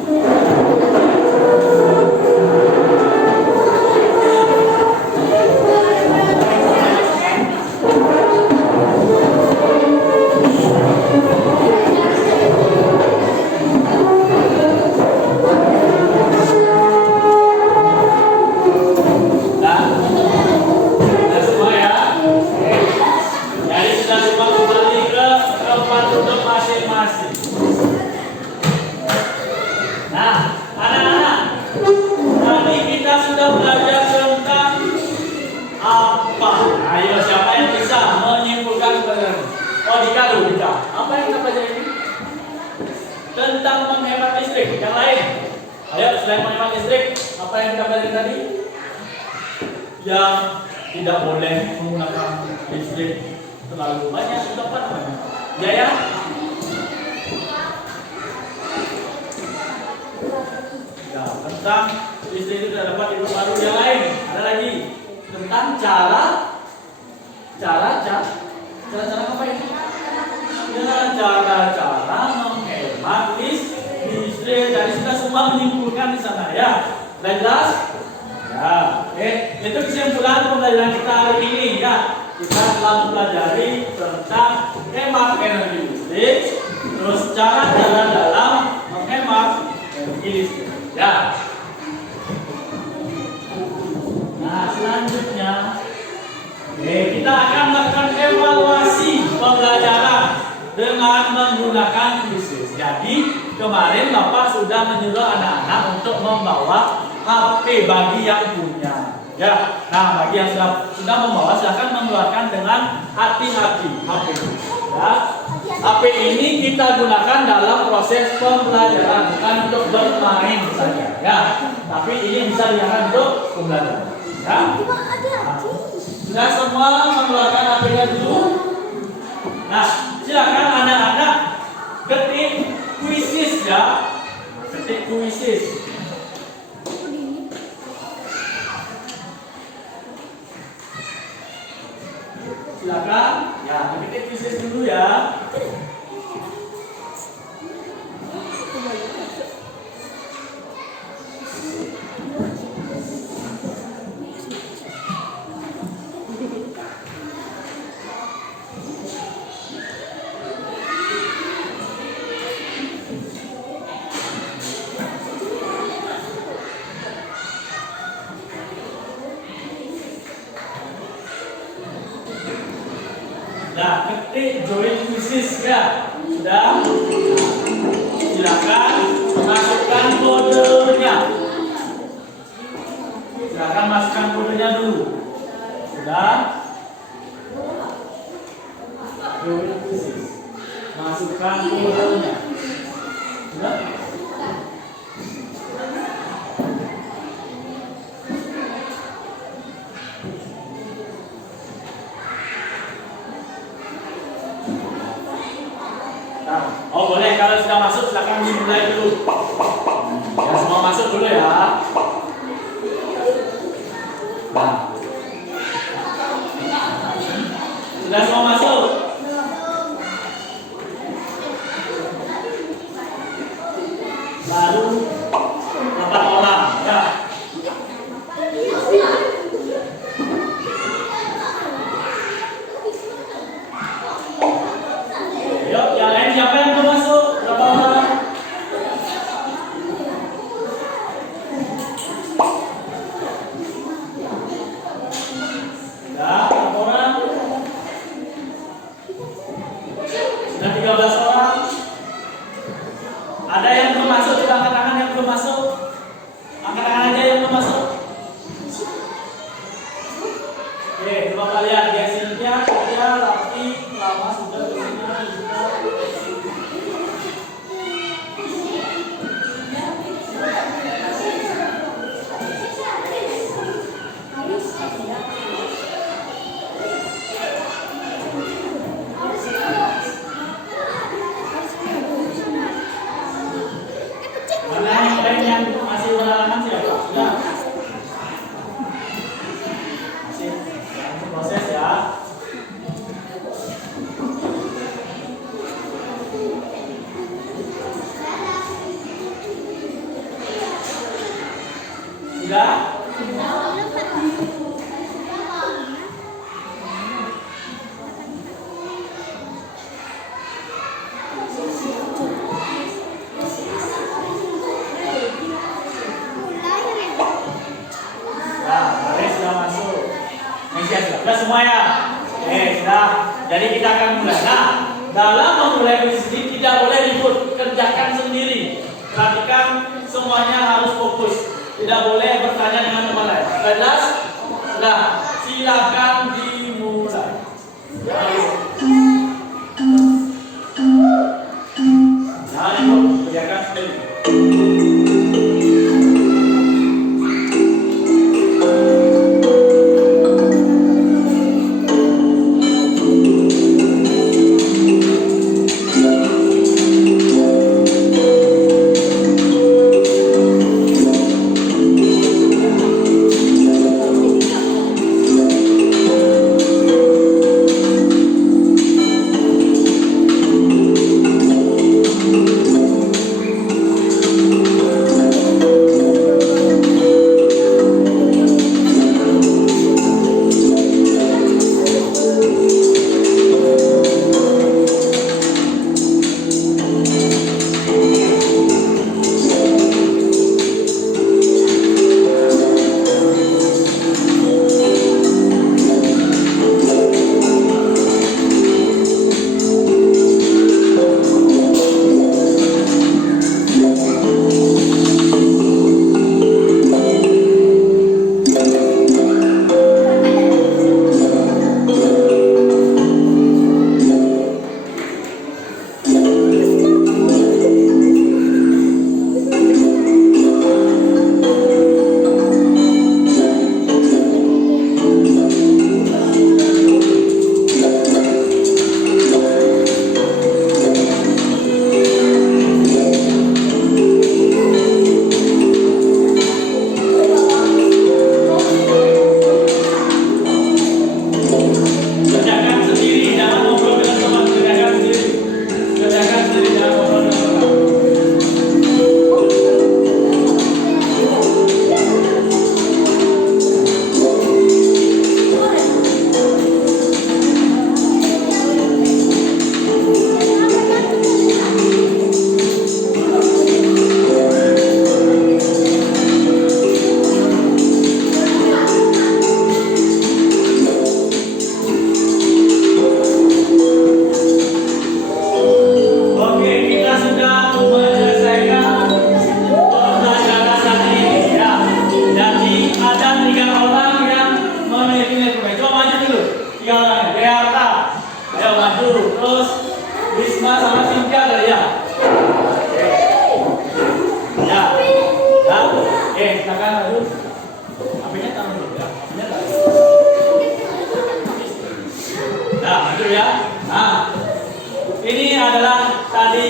Tentang menghemat listrik. Yang lain, ayo selain menghemat listrik, apa yang kita pelajari tadi? Yang tidak boleh menggunakan listrik terlalu banyak. Itu apa namanya? Ya. Ya, tentang listrik itu tidak dapat diperbarui. Yang lain, ada lagi tentang cara apa ini? Ya, cara menghemat listrik. Jadi sudah semua menyimpulkan di sana ya. Jelas? Ya, oke. Itu kesimpulan pembelajaran kita hari ini ya. Kita telah mempelajari tentang hemat energi listrik, terus cara dalam menghemat energi listrik. Ya. Nah, selanjutnya kita akan melakukan evaluasi pembelajaran dengan menggunakan kuisis. Jadi kemarin Bapak sudah menyuruh anak-anak untuk membawa HP bagi yang punya. Ya, nah bagi yang sudah membawa silahkan mengeluarkan dengan hati-hati HP. Ya, HP ini kita gunakan dalam proses pembelajaran, bukan untuk bermain saja. Ya, tapi ini bisa digunakan untuk pembelajaran. Ya. Sudah semua mengeluarkan HP-nya dulu. Nah, silakan anak-anak ketik kuisis ya. Ketik kuisis. Silakan ya, ketik kuisis dulu ya. Nah, ketik join kuisis ya. Sudah. Silakan masukkan kodenya. Silakan masukkan kodenya dulu. Sudah. Join kuisis. masukkan ularnya. Sudah? Nah, oh boleh, kalau sudah masuk silakan dimulai dulu. Ya semua masuk dulu ya. Nah, sudah semua masuk. Baru 8 orang ya. Yuk, yang lain siapa yang belum masuk? Berapa orang? Sudah, berapa orang? Sudah 13 orang. Ada yang belum masuk? Coba angkat tangan yang belum masuk. Angkat tangan aja yang belum masuk. Oke, coba kalian Cynthia, Cynthia, Raffi, lama sudah kesini juga. Mana yang lain yang masih berhalangan siapa? Sudah. Masih proses ya. Sudah? Nah, Mari sudah masuk. Mesia sudah semua ya? Sudah. Jadi kita akan mulai. Nah, dalam memulai kuis ini tidak boleh ribut, kerjakan sendiri. Perhatikan semuanya harus fokus. Tidak boleh bertanya dengan teman lain. Jelas? Nah, silakan dimulai. Jangan ribut, kerjakan sendiri.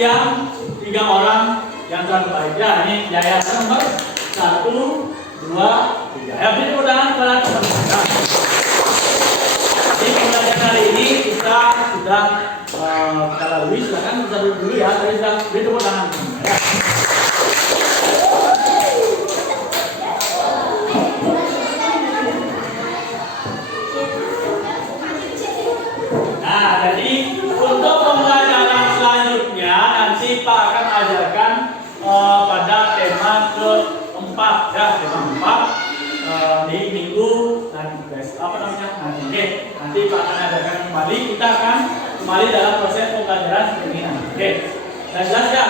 yang 3 orang yang terbaik. Ya, ini yayasan nomor 1, 2, 3. Ya, beri tepuk tangan kepada teman-teman. Jadi pembelajaran hari ini kita sudah lalui. Silakan bisa duduk dulu ya. Tadi sudah beri tepuk tangan. Ya. Nah, jadi untuk pembelajaran selanjutnya nanti Pak akan ajarkan pada tema keempat, ya, tema 4 di minggu nanti, guys. Apa namanya? Nanti. Oke, nanti Pak akan ajarkan kembali. Kita akan kembali dalam proses pembelajaran seperti ini. Oke, sudah jelas ya?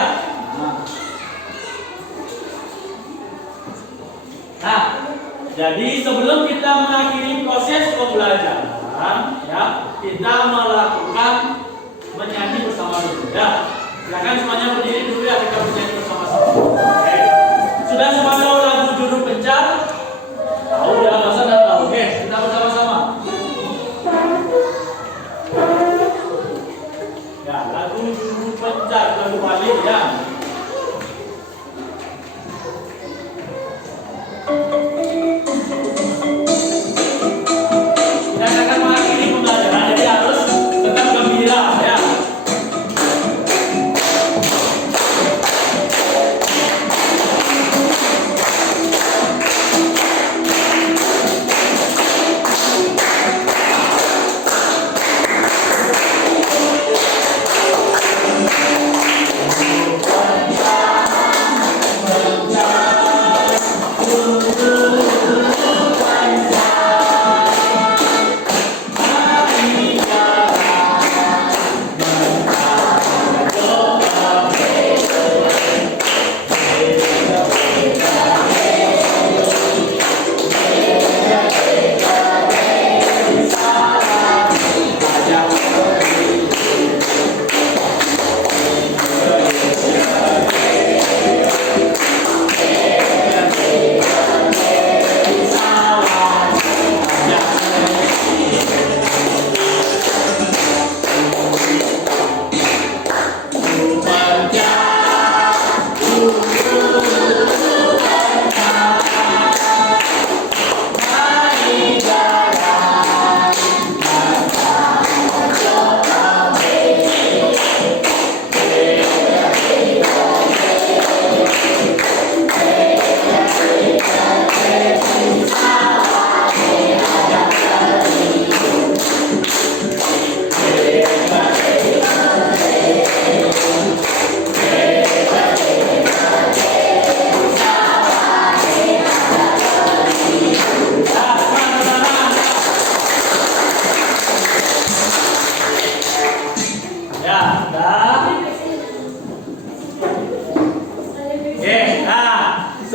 Nah, jadi sebelum kita mengakhiri proses pembelajaran, ya, kita melakukan menyanyi bersama dulu. Ya, silakan semuanya berdiri dulu ya, kita menyanyi bersama-sama. Oke. Sudah semua tahu lagu Juru Pencar? Tahu ya, masa tidak tahu? Oke, kita bersama-sama. Ya, lagu Juru Pencar, lagu Bali ya. Kita akan mengakhiri pembelajaran, jadi harus tetap gembira ya.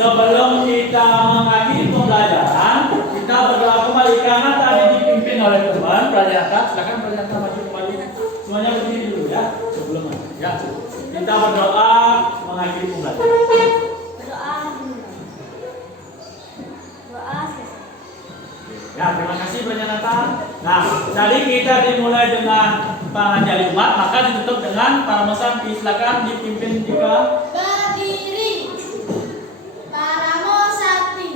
Sebelum kita mengakhiri pembelajaran, kita berdoa kembali karena tadi dipimpin oleh teman Pranayata. Silakan Pranayata maju kembali. Semuanya berdiri dulu ya sebelum ya. Kita berdoa mengakhiri pembelajaran. Berdoa dulu. Doa selesai. Ya, terima kasih Pranayata. Nah, tadi kita dimulai dengan pengajian umat, maka ditutup dengan Paramosan. Silakan dipimpin juga. Berdiri. Paramo Sakti.